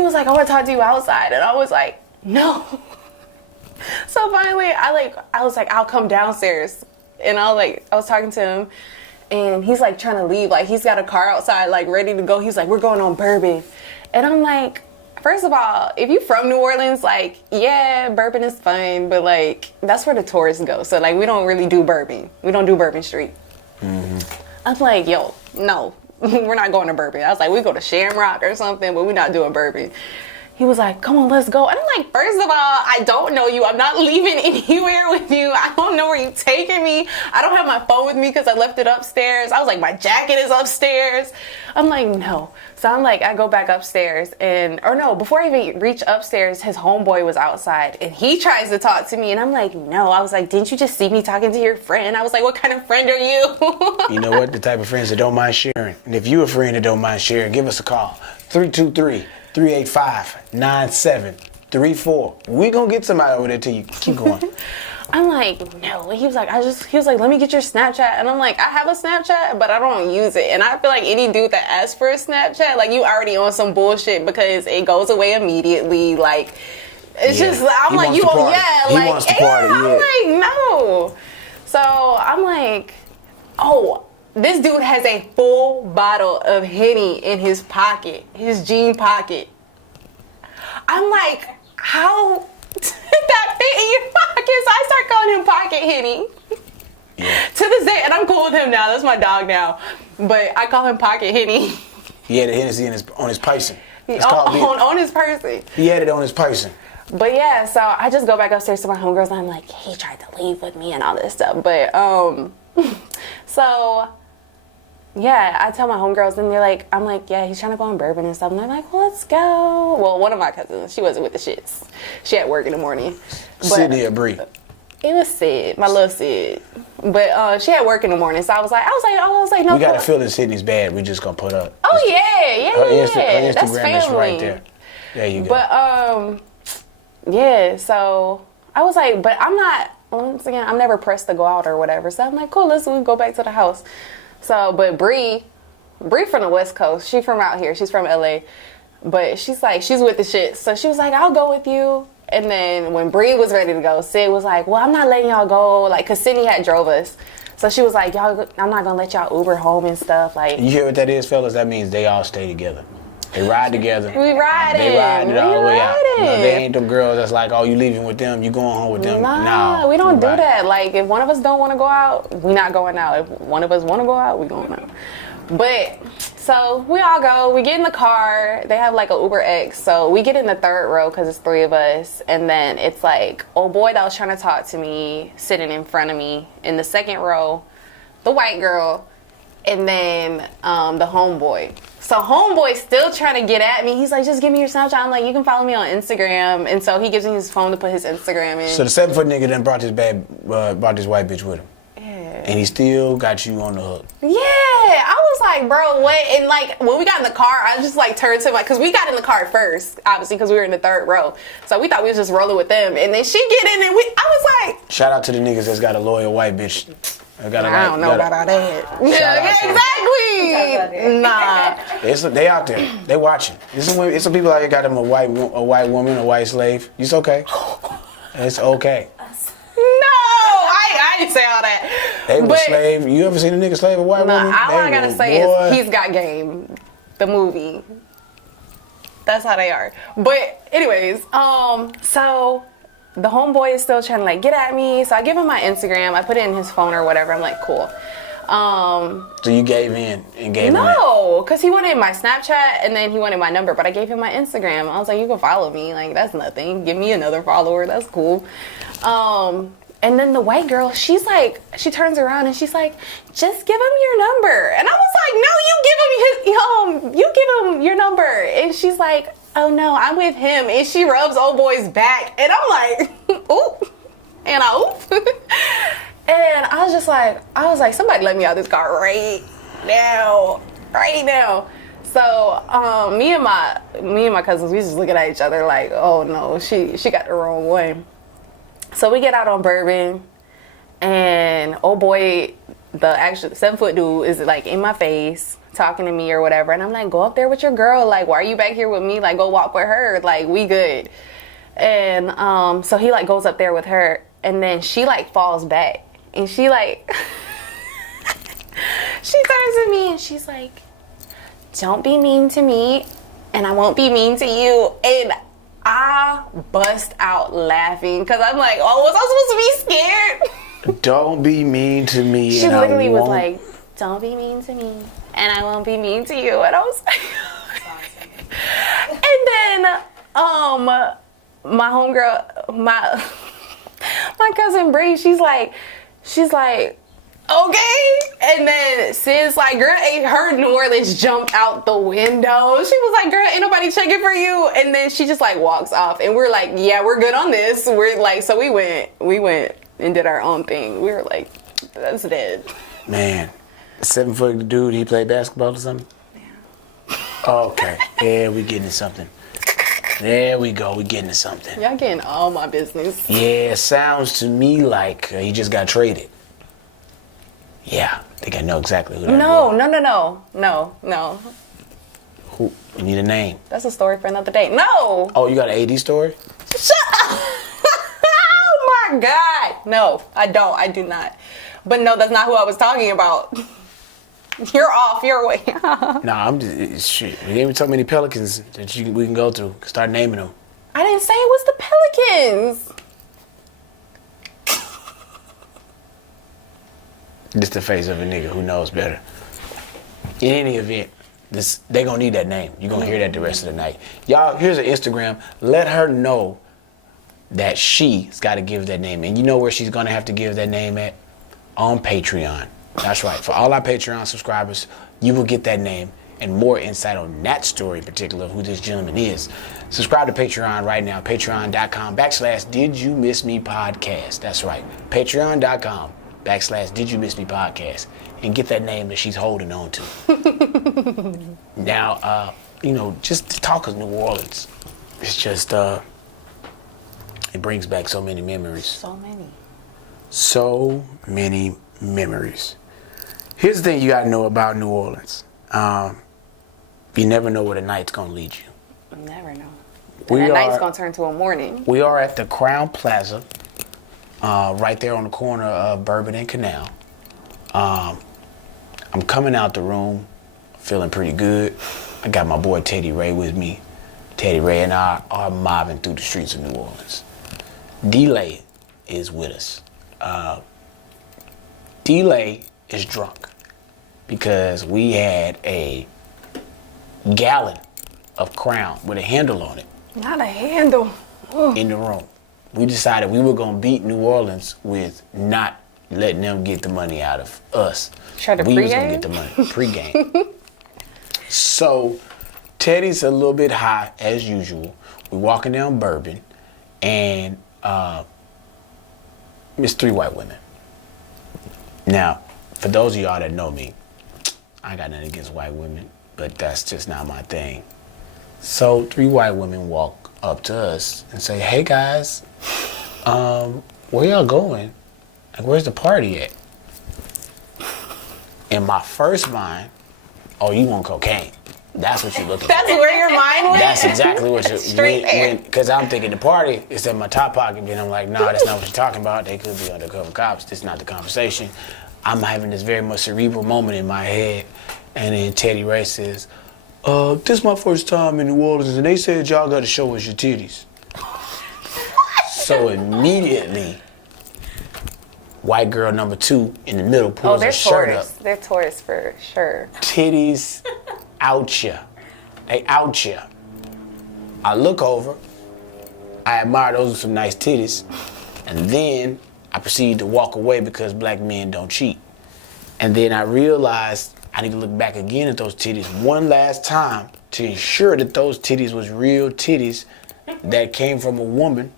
was like, I want to talk to you outside. And I was like, no. So finally, I was like, I'll come downstairs. And I was talking to him. And he's like trying to leave. Like, he's got a car outside, like ready to go. He's like, we're going on Bourbon. And I'm like, first of all, if you from New Orleans, like, yeah, Bourbon is fun, but like, that's where the tourists go. So like, we don't really do Bourbon. We don't do Bourbon Street. Mm-hmm. I'm like, yo, no, we're not going to Bourbon. I was like, we go to Shamrock or something, but we're not doing Bourbon. He was like, come on, let's go. And I'm like, first of all, I don't know you. I'm not leaving anywhere with you. I don't know where you're taking me. I don't have my phone with me because I left it upstairs. I was like, my jacket is upstairs. I'm like, no. So I'm like, I go back upstairs before I even reach upstairs, his homeboy was outside and he tries to talk to me. And I'm like, no. I was like, didn't you just see me talking to your friend? I was like, what kind of friend are you? You know what? The type of friends that don't mind sharing. And if you're a friend that don't mind sharing, give us a call. 323-385-9734. We gonna get somebody over there to you. Keep going. I'm like, no. He was like, let me get your Snapchat. And I'm like, I have a Snapchat, but I don't use it. And I feel like any dude that asks for a Snapchat, like, you already on some bullshit because it goes away immediately. Like, it's just, I'm like, you on, yeah. He wants to party, yeah. I'm like, no. So I'm like, oh, this dude has a full bottle of Henny in his pocket, his jean pocket. I'm like, how did that fit in your pocket? So I start calling him Pocket Henny. Yeah. To this day, and I'm cool with him now. That's my dog now. But I call him Pocket Henny. He had a Hennessy on his person. On his person. He had it on his person. But yeah, so I just go back upstairs to my homegirls and I'm like, he tried to leave with me and all this stuff. But so yeah, I tell my homegirls and they're like, I'm like, yeah, he's trying to go on Bourbon and stuff. And they're like, well, let's go. Well, one of my cousins, she wasn't with the shits. She had work in the morning. Sydney or Bree? It was Sid, my little Sid. But she had work in the morning, so I was like, no. We got a feeling Sydney's bad. We just gonna put up. Oh yeah. Her Instagram is right there. There you go. But yeah. So I was like, but I'm not. Once again, I'm never pressed to go out or whatever. So I'm like, cool. Let's go back to the house. So, but Bree from the West Coast. She from out here. She's from LA. But she's like, she's with the shit. So she was like, I'll go with you. And then when Bree was ready to go, Sid was like, well, I'm not letting y'all go. Like, cause Sydney had drove us. So she was like, I'm not gonna let y'all Uber home and stuff. Like, you hear what that is, fellas? That means they all stay together. They ride together. We riding. They riding it all the way out. You know, they ain't them girls that's like, oh, you leaving with them, you going home with them. Nah, we don't do that. Like, if one of us don't want to go out, we not going out. If one of us want to go out, we going out. But so we all go. We get in the car. They have like a Uber X, so we get in the third row because it's three of us. And then it's like, old boy that was trying to talk to me sitting in front of me. In the second row, the white girl. and then the homeboy. So homeboy still trying to get at me. He's like, just give me your Snapchat. I'm like, you can follow me on Instagram. And so he gives me his phone to put his Instagram in. So the 7 foot nigga then brought this white bitch with him. Yeah. And he still got you on the hook. Yeah, I was like, bro, what? And like when we got in the car, I just like turned to him, like, cause we got in the car first, obviously, cause we were in the third row. So we thought we was just rolling with them, and then she get in, and I was like, shout out to the niggas that's got a loyal white bitch. I don't know about all that. Yeah, exactly. Nah. They out there. They watching. It's some people out here got them a white woman, a white slave. It's okay. It's okay. I didn't say all that. They were slave. You ever seen a nigga slave a white woman? All I gotta say is He's Got Game, the movie. That's how they are. But anyways, so the homeboy is still trying to like get at me. So I give him my Instagram. I put it in his phone or whatever. I'm like, cool. So you gave in and gave him No, because he wanted my Snapchat and then he wanted my number, but I gave him my Instagram. I was like, you can follow me. Like, that's nothing. Give me another follower. That's cool. And then the white girl, she's like, she turns around and she's like, just give him your number. And I was like, no, you give him your number. And she's like, oh no, I'm with him. And she rubs old boy's back. And I'm like, oop. And I oop. And I was like, somebody let me out of this car right now. So me and my cousins, we just looking at each other like, oh no, she got the wrong one. So we get out on Bourbon, and oh boy, the actual 7 foot dude is like in my face talking to me or whatever, and I'm like, go up there with your girl. Like, why are you back here with me? Like, go walk with her. Like, we good. And so he like goes up there with her, and then she like falls back, and she like she turns to me and she's like, don't be mean to me, and I won't be mean to you. And I bust out laughing because I'm like, oh, was I supposed to be scared? Don't be mean to me. She literally was like, don't be mean to me, and I won't be mean to you. And I was like, and then my homegirl, my cousin Bree, she's like, okay. And then Sid's like, girl, her New Orleans jumped out the window. She was like, girl, ain't nobody checking for you. And then she just like walks off, and we're like, yeah, we're good on this. We're like, so we went and did our own thing. We were like, that's dead. Man, 7 foot dude, he played basketball or something? Yeah. Okay. Yeah, we getting to something. There we go. We getting to something. Y'all getting all my business. Yeah, sounds to me like he just got traded. Yeah, I think I know exactly who that was. No. Who? You need a name. That's a story for another day. No. Oh, you got an AD story? Shut up. Oh my God. No, I don't. I do not. But no, that's not who I was talking about. You're off your way. Nah, I'm just shit. We gave me so many Pelicans that we can go through. Start naming them. I didn't say it was the Pelicans. This the face of a nigga who knows better. In any event, they gonna need that name. You gonna hear that the rest of the night. Y'all, here's an Instagram. Let her know that she's got to give that name. And you know where she's gonna have to give that name at? On Patreon. That's right. For all our Patreon subscribers, you will get that name and more insight on that story in particular of who this gentleman is. Subscribe to Patreon right now. Patreon.com/Did You Miss Me Podcast. That's right. Patreon.com/Did You Miss Me Podcast. And get that name that she's holding on to. Now, just to talk of New Orleans, it's just, it brings back so many memories. So many memories. Here's the thing you gotta know about New Orleans. You never know where the night's gonna lead you. You never know. And that night's gonna turn to a morning. We are at the Crown Plaza, right there on the corner of Bourbon and Canal. I'm coming out the room, feeling pretty good. I got my boy Teddy Ray with me. Teddy Ray and I are mobbing through the streets of New Orleans. D-Lay is with us. D-Lay is drunk because we had a gallon of Crown with a handle on it. Not a handle. In the room. We decided we were going to beat New Orleans with not letting them get the money out of us. Try to we was gonna pregame? get the money pregame. So Teddy's a little bit high as usual. We walking down Bourbon, and it's 3 white women. Now, for those of y'all that know me, I got nothing against white women, but that's just not my thing. So 3 white women walk up to us and say, "Hey guys, where y'all going? Like, where's the party at?" In my first mind, oh, you want cocaine? That's what you're looking That's for. where your mind went? That's exactly what you're Straight there. because I'm thinking the party is in my top pocket, and I'm like, nah, that's not what you're talking about. They could be undercover cops. This is not the conversation. I'm having this very much cerebral moment in my head, and then Teddy Ray says, this is my first time in New Orleans, and they said y'all got to show us your titties. So immediately, white girl number 2 in the middle pulls her shirt up. They're tourists for sure. Titties out ya. They out ya. I look over. I admire those are some nice titties. And then I proceed to walk away because black men don't cheat. And then I realized I need to look back again at those titties one last time to ensure that those titties was real titties that came from a woman.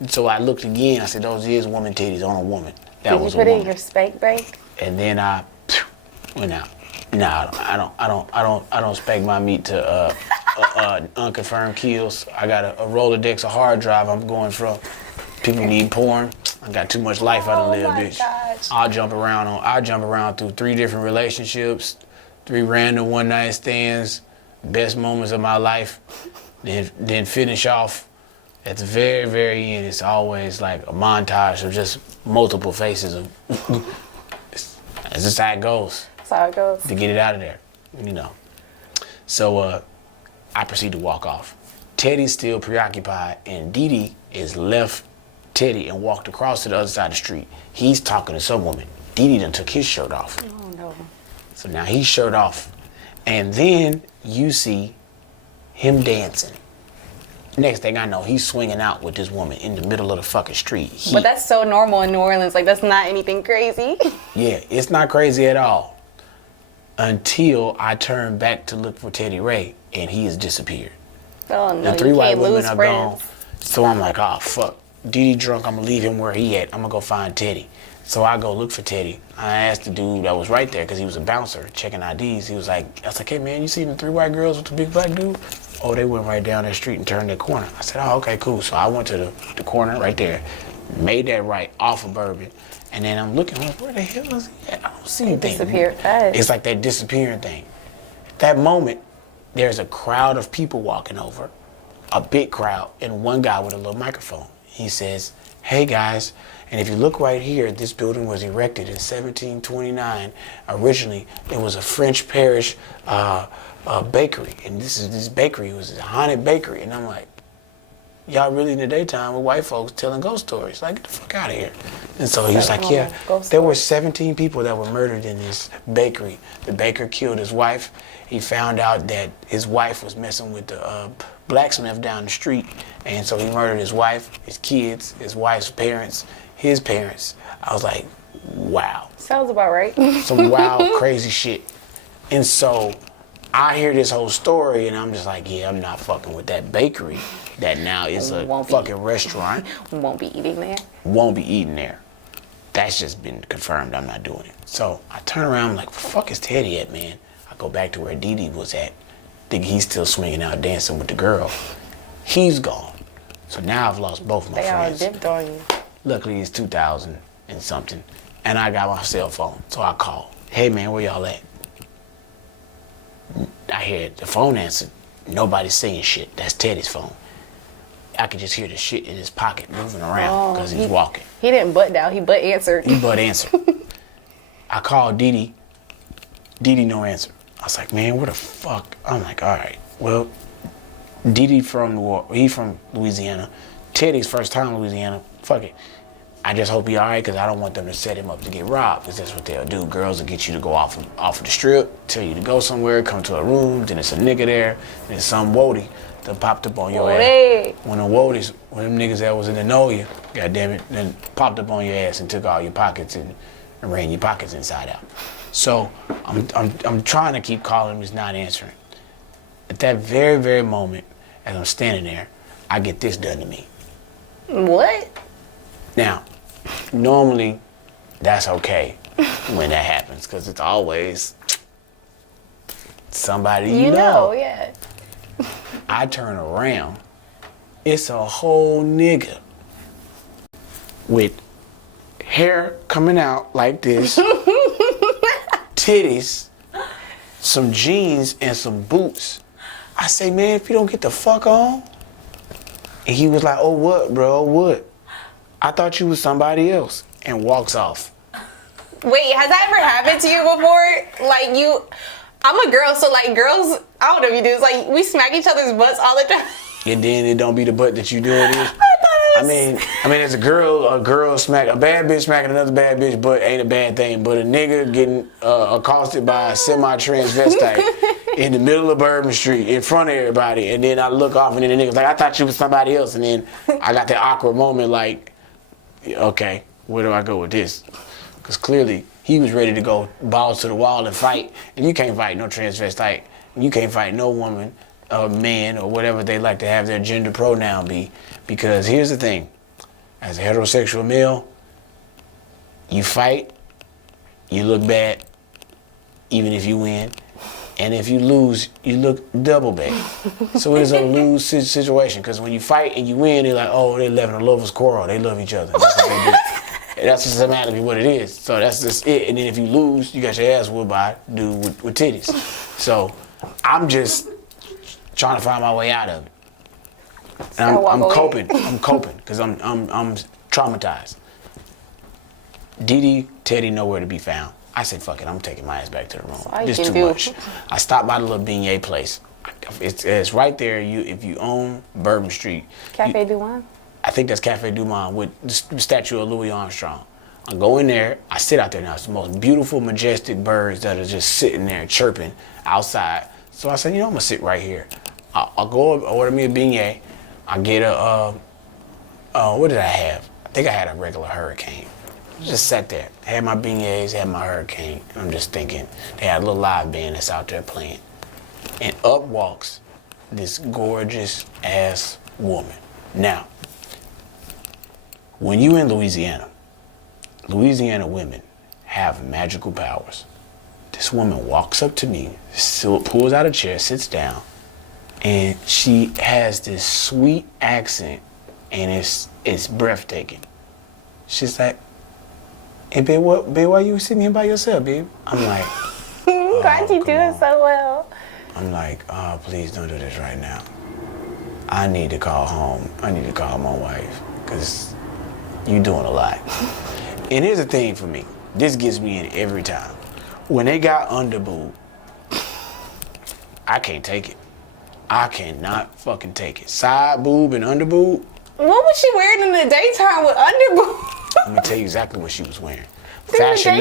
And so I looked again. I said, those is woman titties on a woman. That Did was you put a it woman. in your spank bank? And then I went out. No, I don't spank my meat to unconfirmed kills. I got a Rolodex, a hard drive I'm going from. People need porn. I got too much life I done live, bitch. Gosh. I jump around through 3 different relationships, 3 random one-night stands, best moments of my life. Then finish off at the very, very end. It's always like a montage of just multiple faces of. That's just how it goes. That's how it goes. To get it out of there, you know. So I proceed to walk off. Teddy's still preoccupied, and Dee Dee is left Teddy and walked across to the other side of the street. He's talking to some woman. Dee Dee done took his shirt off. Oh no. So now he's shirt off. And then you see him dancing. Next thing I know, he's swinging out with this woman in the middle of the fucking street. But that's so normal in New Orleans. Like, that's not anything crazy. Yeah, it's not crazy at all. Until I turn back to look for Teddy Ray, and he has disappeared. Oh no, The 3 you white can't women lose are friends. gone. So I'm like, oh, fuck. Dee Dee drunk, I'm gonna leave him where he at. I'm gonna go find Teddy. So I go look for Teddy. I asked the dude that was right there, because he was a bouncer, checking IDs. He was like, I was like, hey man, you seen the 3 white girls with the big black dude? Oh, they went right down that street and turned that corner. I said, oh, okay, cool. So I went to the corner right there, made that right off of Bourbon, and then I'm looking, like, where the hell is he at? I don't see anything. Disappeared fast. It's like that disappearing thing. At that moment, there's a crowd of people walking over, a big crowd, and one guy with a little microphone. He says, hey guys, and if you look right here, this building was erected in 1729. Originally, it was a French parish bakery, and this bakery was a haunted bakery. And I'm like, y'all really in the daytime with white folks telling ghost stories? Like, get the fuck out of here. And so he was like, yeah, there were 17 people that were murdered in this bakery. The baker killed his wife. He found out that his wife was messing with the blacksmith down the street, and so he murdered his wife, his kids, his wife's parents, his parents. I was like, wow. Sounds about right. Some wild, crazy shit. And so I hear this whole story, and I'm just like, yeah, I'm not fucking with that bakery that now is a fucking restaurant. Won't be eating there. Won't be eating there. That's just been confirmed. I'm not doing it. So I turn around, I'm like, where the fuck is Teddy at, man? I go back to where Dee Dee was at. Think he's still swinging out dancing with the girl. He's gone. So now I've lost both my friends. They all dipped on you. Luckily it's 2000 and something, and I got my cell phone, so I called. Hey man, where y'all at? I hear the phone answered. Nobody's saying shit. That's Teddy's phone. I could just hear the shit in his pocket moving around because he's walking. He didn't butt down. He butt answered. He butt answered. I called Dee Dee. Dee Dee no answer. I was like, man, where the fuck? I'm like, all right, well, Dee Dee he's from Louisiana. Teddy's first time in Louisiana. Fuck it. I just hope he all right, because I don't want them to set him up to get robbed, because that's what they'll do. Girls will get you to go off of the strip, tell you to go somewhere, come to a room, then it's a nigga there, then it's some woody that popped up on your ass. Hey. When the woadies, when them niggas that was in the know you, goddamn it, then popped up on your ass and took all your pockets and ran your pockets inside out. So I'm trying to keep calling him, he's not answering. At that very, very moment, as I'm standing there, I get this done to me. What? Now, normally, that's okay when that happens, because it's always somebody you know. Yeah. I turn around, it's a whole nigga with hair coming out like this, titties, some jeans, and some boots. I say, man, if you don't get the fuck on. And he was like, oh, what, bro, oh, what? I thought you was somebody else, and walks off. Wait, has that ever happened to you before? Like I'm a girl, so like girls, I don't know if you do, it's like we smack each other's butts all the time. And then it don't be the butt that you do it is. I mean, as a girl smack, a bad bitch smacking another bad bitch butt ain't a bad thing, but a nigga getting accosted by a semi-transvestite in the middle of Bourbon Street in front of everybody, and then I look off and then the nigga's like, I thought you was somebody else, and then I got that awkward moment like, okay, where do I go with this? Because clearly he was ready to go balls to the wall and fight, and you can't fight no transvestite, you can't fight no woman, or man, or whatever they like to have their gender pronoun be. Because here's the thing, as a heterosexual male, you fight, you look bad, even if you win. And if you lose, you look double bad. So it's a lose situation, because when you fight and you win, they're like, oh, they're having a lover's quarrel. They love each other. That's what they do. That's just automatically what it is. So that's just it. And then if you lose, you got your ass whooped by a dude with titties. So I'm just trying to find my way out of it. And I'm coping because I'm traumatized. Dee Teddy nowhere to be found. I said, fuck it, I'm taking my ass back to the room. Just too much. I stopped by the little beignet place. It's right there. If you own Bourbon Street. Cafe Du Monde? I think that's Cafe Du Monde with the statue of Louis Armstrong. I go in there, I sit out there now. It's the most beautiful, majestic birds that are just sitting there chirping outside. So I said, I'm gonna sit right here. I'll go order me a beignet. I get what did I have? I think I had a regular Hurricane. Just sat there, had my beignets, had my Hurricane. I'm just thinking, they had a little live band that's out there playing. And up walks this gorgeous ass woman. Now, when you in Louisiana women have magical powers. This woman walks up to me, pulls out a chair, sits down, and she has this sweet accent, and it's breathtaking. She's like, hey, babe, why you sitting here by yourself, babe? I'm like, Glad you doing so well. I'm like, oh, please don't do this right now. I need to call home. I need to call my wife, because you doing a lot. And here's the thing for me. This gets me in every time. When they got underboob, I can't take it. I cannot fucking take it. Side boob and underboob. What was she wearing in the daytime with underboob? Let me tell you exactly what she was wearing. Fashion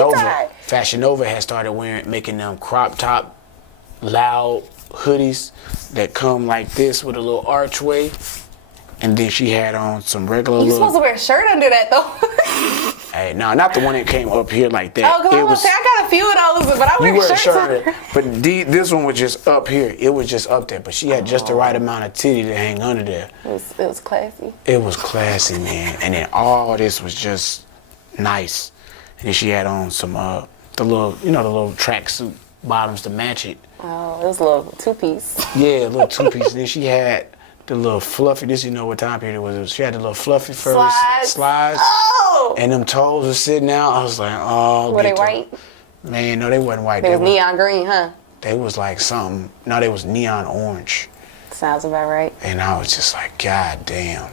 Nova had started making them crop top, loud hoodies that come like this with a little archway. And then she had on some regular You supposed to wear a shirt under that, though. Hey, no, not the one that came up here like that. Oh, come on, I got a few of those, but I wear shirts under. But this one was just up here. It was just up there. But she had just the right amount of titty to hang under there. It was classy. It was classy, man. And then all this was just nice. And then she had on some, the little tracksuit bottoms to match it. Oh, it was a little two-piece. Yeah, a little two-piece. And then she had the little fluffy, what time period it was. She had the little fluffy fur slides. Oh! And them toes were sitting out. I was like, oh. Were they white? Man, no, they wasn't white. They was neon green, huh? They was like something. No, they was neon orange. Sounds about right. And I was just like, God damn.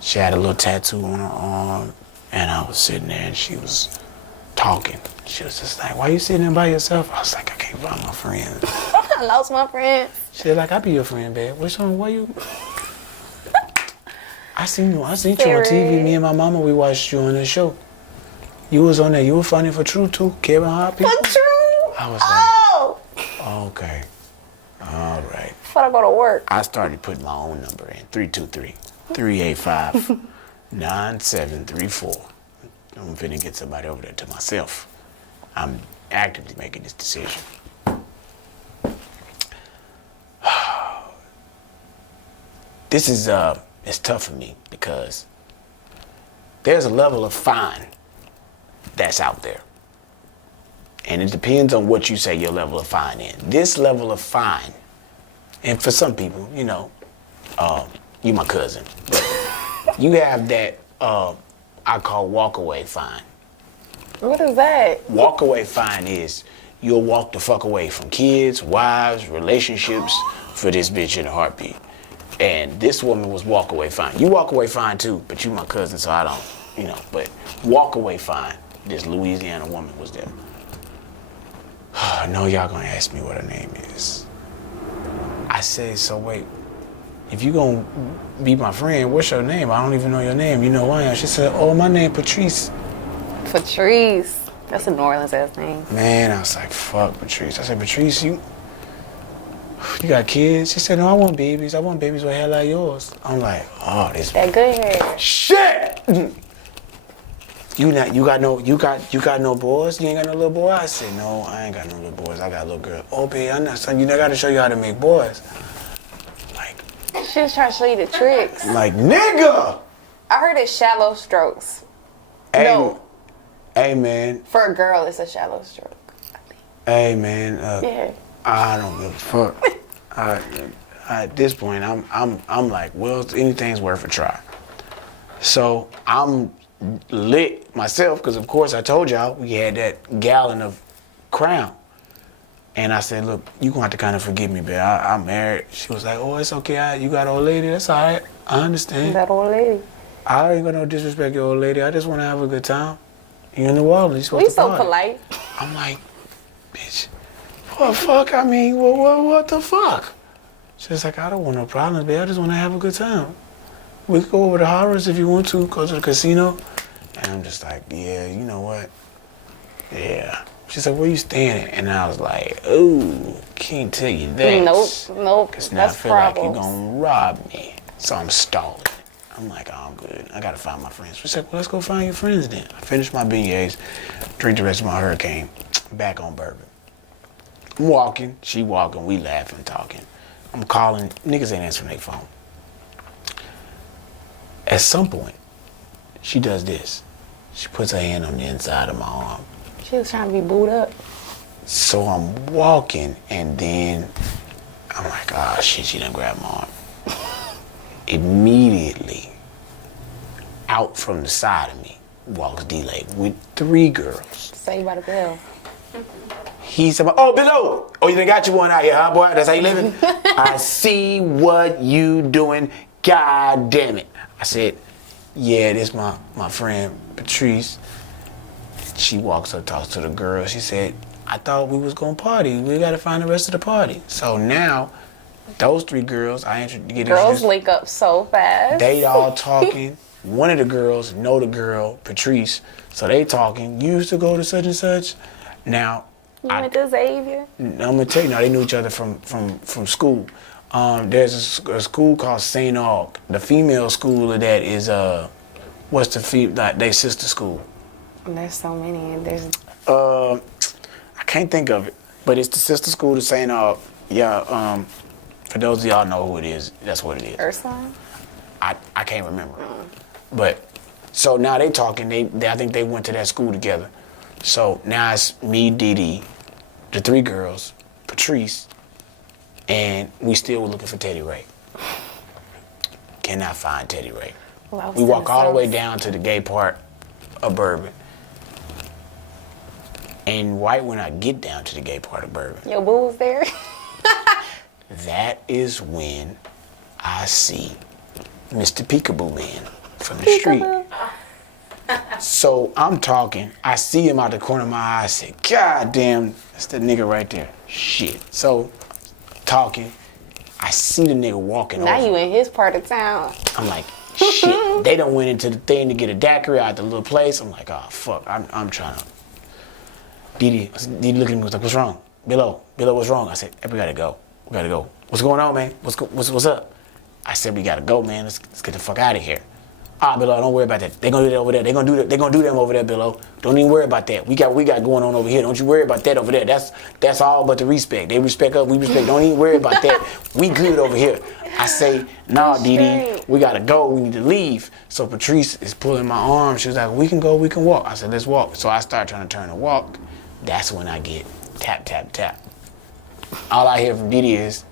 She had a little tattoo on her arm. And I was sitting there and she was talking. She was just like, why you sitting there by yourself? I was like, I can't find my friends. I lost my friends. She was like, I'll be your friend, babe. Which one? Why you? I seen you on TV. Me and my mama, we watched you on the show. You was on there. You were funny for True, too. Kevin Hart people. For True? I was like, oh, okay. All right. before I go to work. I started putting my own number in, 323-385-9734. I'm finna get somebody over there to myself. I'm actively making this decision. This is, it's tough for me because there's a level of fine that's out there. And it depends on what you say your level of fine is. This level of fine, and for some people, you know, you my cousin, but you have that, I call walk-away fine. What is that? Walk-away fine is you'll walk the fuck away from kids, wives, relationships for this bitch in a heartbeat. And this woman was walk-away fine. You walk away fine too, but you my cousin, so I don't, you know, but walk-away fine. This Louisiana woman was there. I know y'all gonna ask me what her name is. I said, so wait, if you gonna be my friend, what's your name? I don't even know your name. You know who I am? She said, oh, my name Patrice. Patrice. That's a New Orleans ass name. Man, I was like, fuck Patrice. I said, Patrice, you got kids? She said, no, I want babies. I want babies with hair like yours. I'm like, oh, this That good hair. shit. You got no boys? You ain't got no little boy? I said, no, I ain't got no little boys. I got a little girl. Oh, babe, I'm not son. You know, I gotta show you how to make boys. Like, She was trying to show you the tricks. like, nigga. I heard it's shallow strokes. Hey, No. Hey, man. For a girl, it's a shallow stroke. Hey, man. Yeah. I don't give a fuck. At this point, I'm like, well, anything's worth a try. So I'm lit myself because, of course, I told y'all we had that gallon of Crown. And I said, look, you gonna have to kind of forgive me, babe. I'm married. She was like, oh, it's okay. You got an old lady. That's all right. I understand. That old lady. I ain't gonna disrespect your old lady. I just want to have a good time. You in the world, you're supposed We to so party. polite. I'm like, bitch, what the fuck? I mean, what the fuck? She's like, I don't want no problems, babe. I just want to have a good time. We could go over to Horrors if you want to, go to the casino. And I'm just like, yeah, you know what? Yeah. She's like, where you staying at? And I was like, ooh, can't tell you that. Nope. Because now I That's feel like problems. you're going to rob me. So I'm stalling. I'm like, oh, I'm good. I got to find my friends. She said, well, let's go find your friends then. I finished my beignets, drink the rest of my hurricane, back on bourbon. I'm walking, she walking, we laughing, talking. I'm calling, niggas ain't answering their phone. At some point, she does this. She puts her hand on the inside of my arm. She was trying to be booed up. So I'm walking, and then I'm like, oh shit, she done grabbed my arm. Immediately, out from the side of me, walks D-Lake with 3 girls. Saved by the bell. He said, oh, Bill, oh, you done got you one out here, huh, boy? That's how you living? I see what you doing. God damn it. I said, yeah, this my friend, Patrice. She walks up, talks to the girl. She said, I thought we was going to party. We got to find the rest of the party. So now, those 3 girls, I get Girls introduced. link up so fast. They all talking. One of the girls know the girl, Patrice. So they talking. You used to go to such and such. Now, You went to Xavier? I'm gonna tell you now. They knew each other from school. There's a school called St. Aug. The female school of that is what's the like they sister school? There's so many. There's I can't think of it, but it's the sister school to St. Aug. Yeah. For those of y'all know who it is, that's what it is. Ursuline? I can't remember. But so now they talking. I think they went to that school together. So now it's me, Dee Dee, the 3 girls, Patrice, and we still were looking for Teddy Ray. Cannot find Teddy Ray. Lost We walk all the way themselves. down to the gay part of Bourbon. And right when I get down to the gay part of Bourbon, Your boo was there? that is when I see Mr. Peekaboo Man from the street. Peekaboo. So I'm talking. I see him out the corner of my eye. I said, God damn, that's the nigga right there. Shit. So talking. I see the nigga walking Now over. you in his part of town. I'm like, shit. They done went into the thing to get a daiquiri out the little place. I'm like, oh, fuck. I'm trying to. Dee Dee looked at me and was like, what's wrong? Billo, what's wrong? I said, hey, we gotta go. What What's going on, man? What's up? I said, we gotta go, man. Let's get the fuck out of here. Ah, Billo, don't worry about that. They're gonna do that over there. They're gonna do them over there, Billo. Don't even worry about that. We got going on over here. Don't you worry about that over there. That's all but the respect. They respect us, we respect. Don't even worry about that. We good over here. I say, nah, Dee, we gotta go. We need to leave. So Patrice is pulling my arm. She was like, we can go, we can walk. I said, let's walk. So I start trying to turn and walk. That's when I get tap, tap, tap. All I hear from Dee is,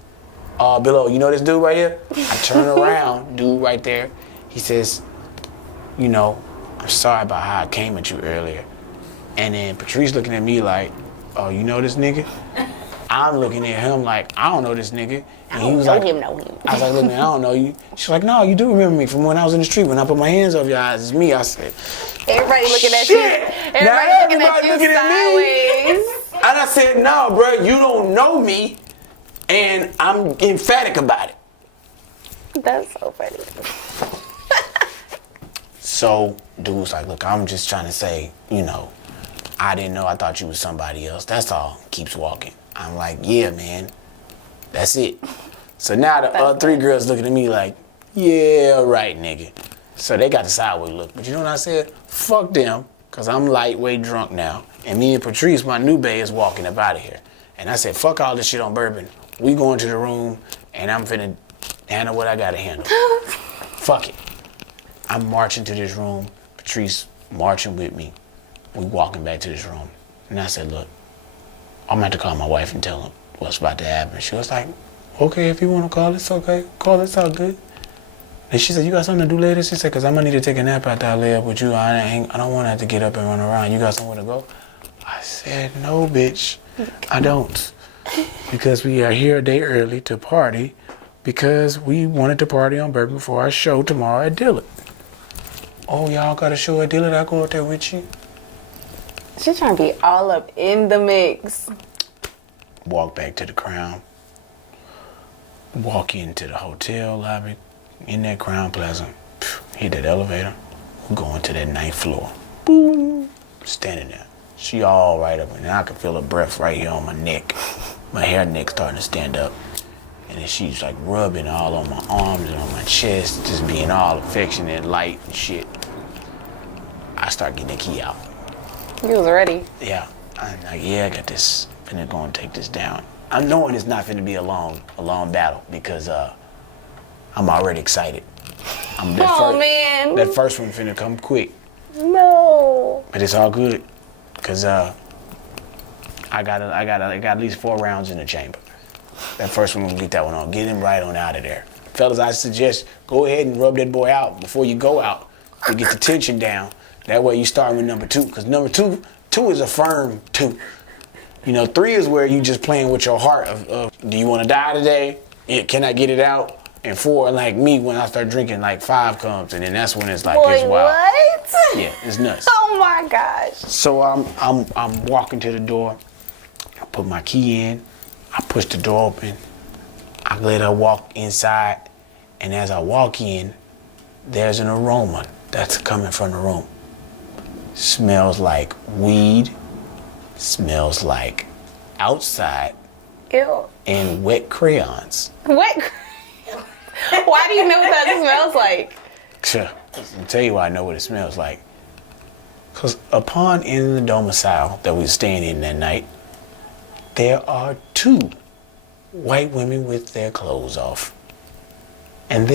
Billo, you know this dude right here? I turn around, dude right there. He says, you know, I'm sorry about how I came at you earlier. And then Patrice looking at me like, oh, you know this nigga? I'm looking at him like, I don't know this nigga. And he was like, know him. I was like, look, man, I don't know you. She's like, no, you do remember me from when I was in the street. When I put my hands over your eyes, it's me. I said, everybody looking at shit. you. Everybody looking at you sideways. And I said, no, bro, you don't know me. And I'm emphatic about it. That's so funny. So dude was like, look, I'm just trying to say, you know, I didn't know. I thought you was somebody else. That's all. Keeps walking. I'm like, yeah, man. That's it. So now the other three girls looking at me like, yeah, right, nigga. So they got the sideways look. But you know what I said? Fuck them, because I'm lightweight drunk now. And me and Patrice, my new bae, is walking up out of here. And I said, fuck all this shit on bourbon. We going to the room, and I'm finna handle what I gotta handle. Fuck it. I'm marching to this room. Patrice marching with me. We walking back to this room. And I said, look, I'm gonna have to call my wife and tell her what's about to happen. She was like, okay, if you wanna call, it's okay. Call, it's all good. And she said, you got something to do later? She said, because I'm gonna need to take a nap after I lay up with you. I don't wanna have to get up and run around. You got somewhere to go? I said, no, bitch, I don't. Because we are here a day early to party because we wanted to party on bourbon for our show tomorrow at Dillard. Oh, y'all got a show at Dillard? I'll go out there with you. She's trying to be all up in the mix. Walk back to the Crown. Walk into the hotel lobby in that Crown Plaza. Hit that elevator. We're going to that 9th floor. Boom. Standing there. She all right up, and I can feel her breath right here on my neck. My hair neck starting to stand up. And then she's like rubbing all on my arms and on my chest, just being all affectionate, light and shit. I start getting the key out. You was ready. Yeah. I'm like, yeah, I got this. Finna go and take this down. I'm knowing it's not finna be a long battle because I'm already excited. Man. That first one finna come quick. No. But it's all good. Cause I got at least 4 rounds in the chamber. That first one, we'll get that one on. Get him right on out of there. Fellas, I suggest go ahead and rub that boy out before you go out to get the tension down. That way you start with number 2. Cause number two is a firm 2. You know, 3 is where you just playing with your heart of do you want to die today? Can I get it out? And 4, like me, when I start drinking, like 5 comes, and then that's when it's like, it's wild. What? Yeah, it's nuts. Oh my gosh. So I'm walking to the door. I put my key in. I push the door open. I let her walk inside. And as I walk in, there's an aroma that's coming from the room. Smells like weed. Smells like outside. Ew. And wet crayons. What? Why do you know what that smells like? I'll tell you why I know what it smells like. Because upon entering the domicile that we were staying in that night, there are 2 white women with their clothes off. And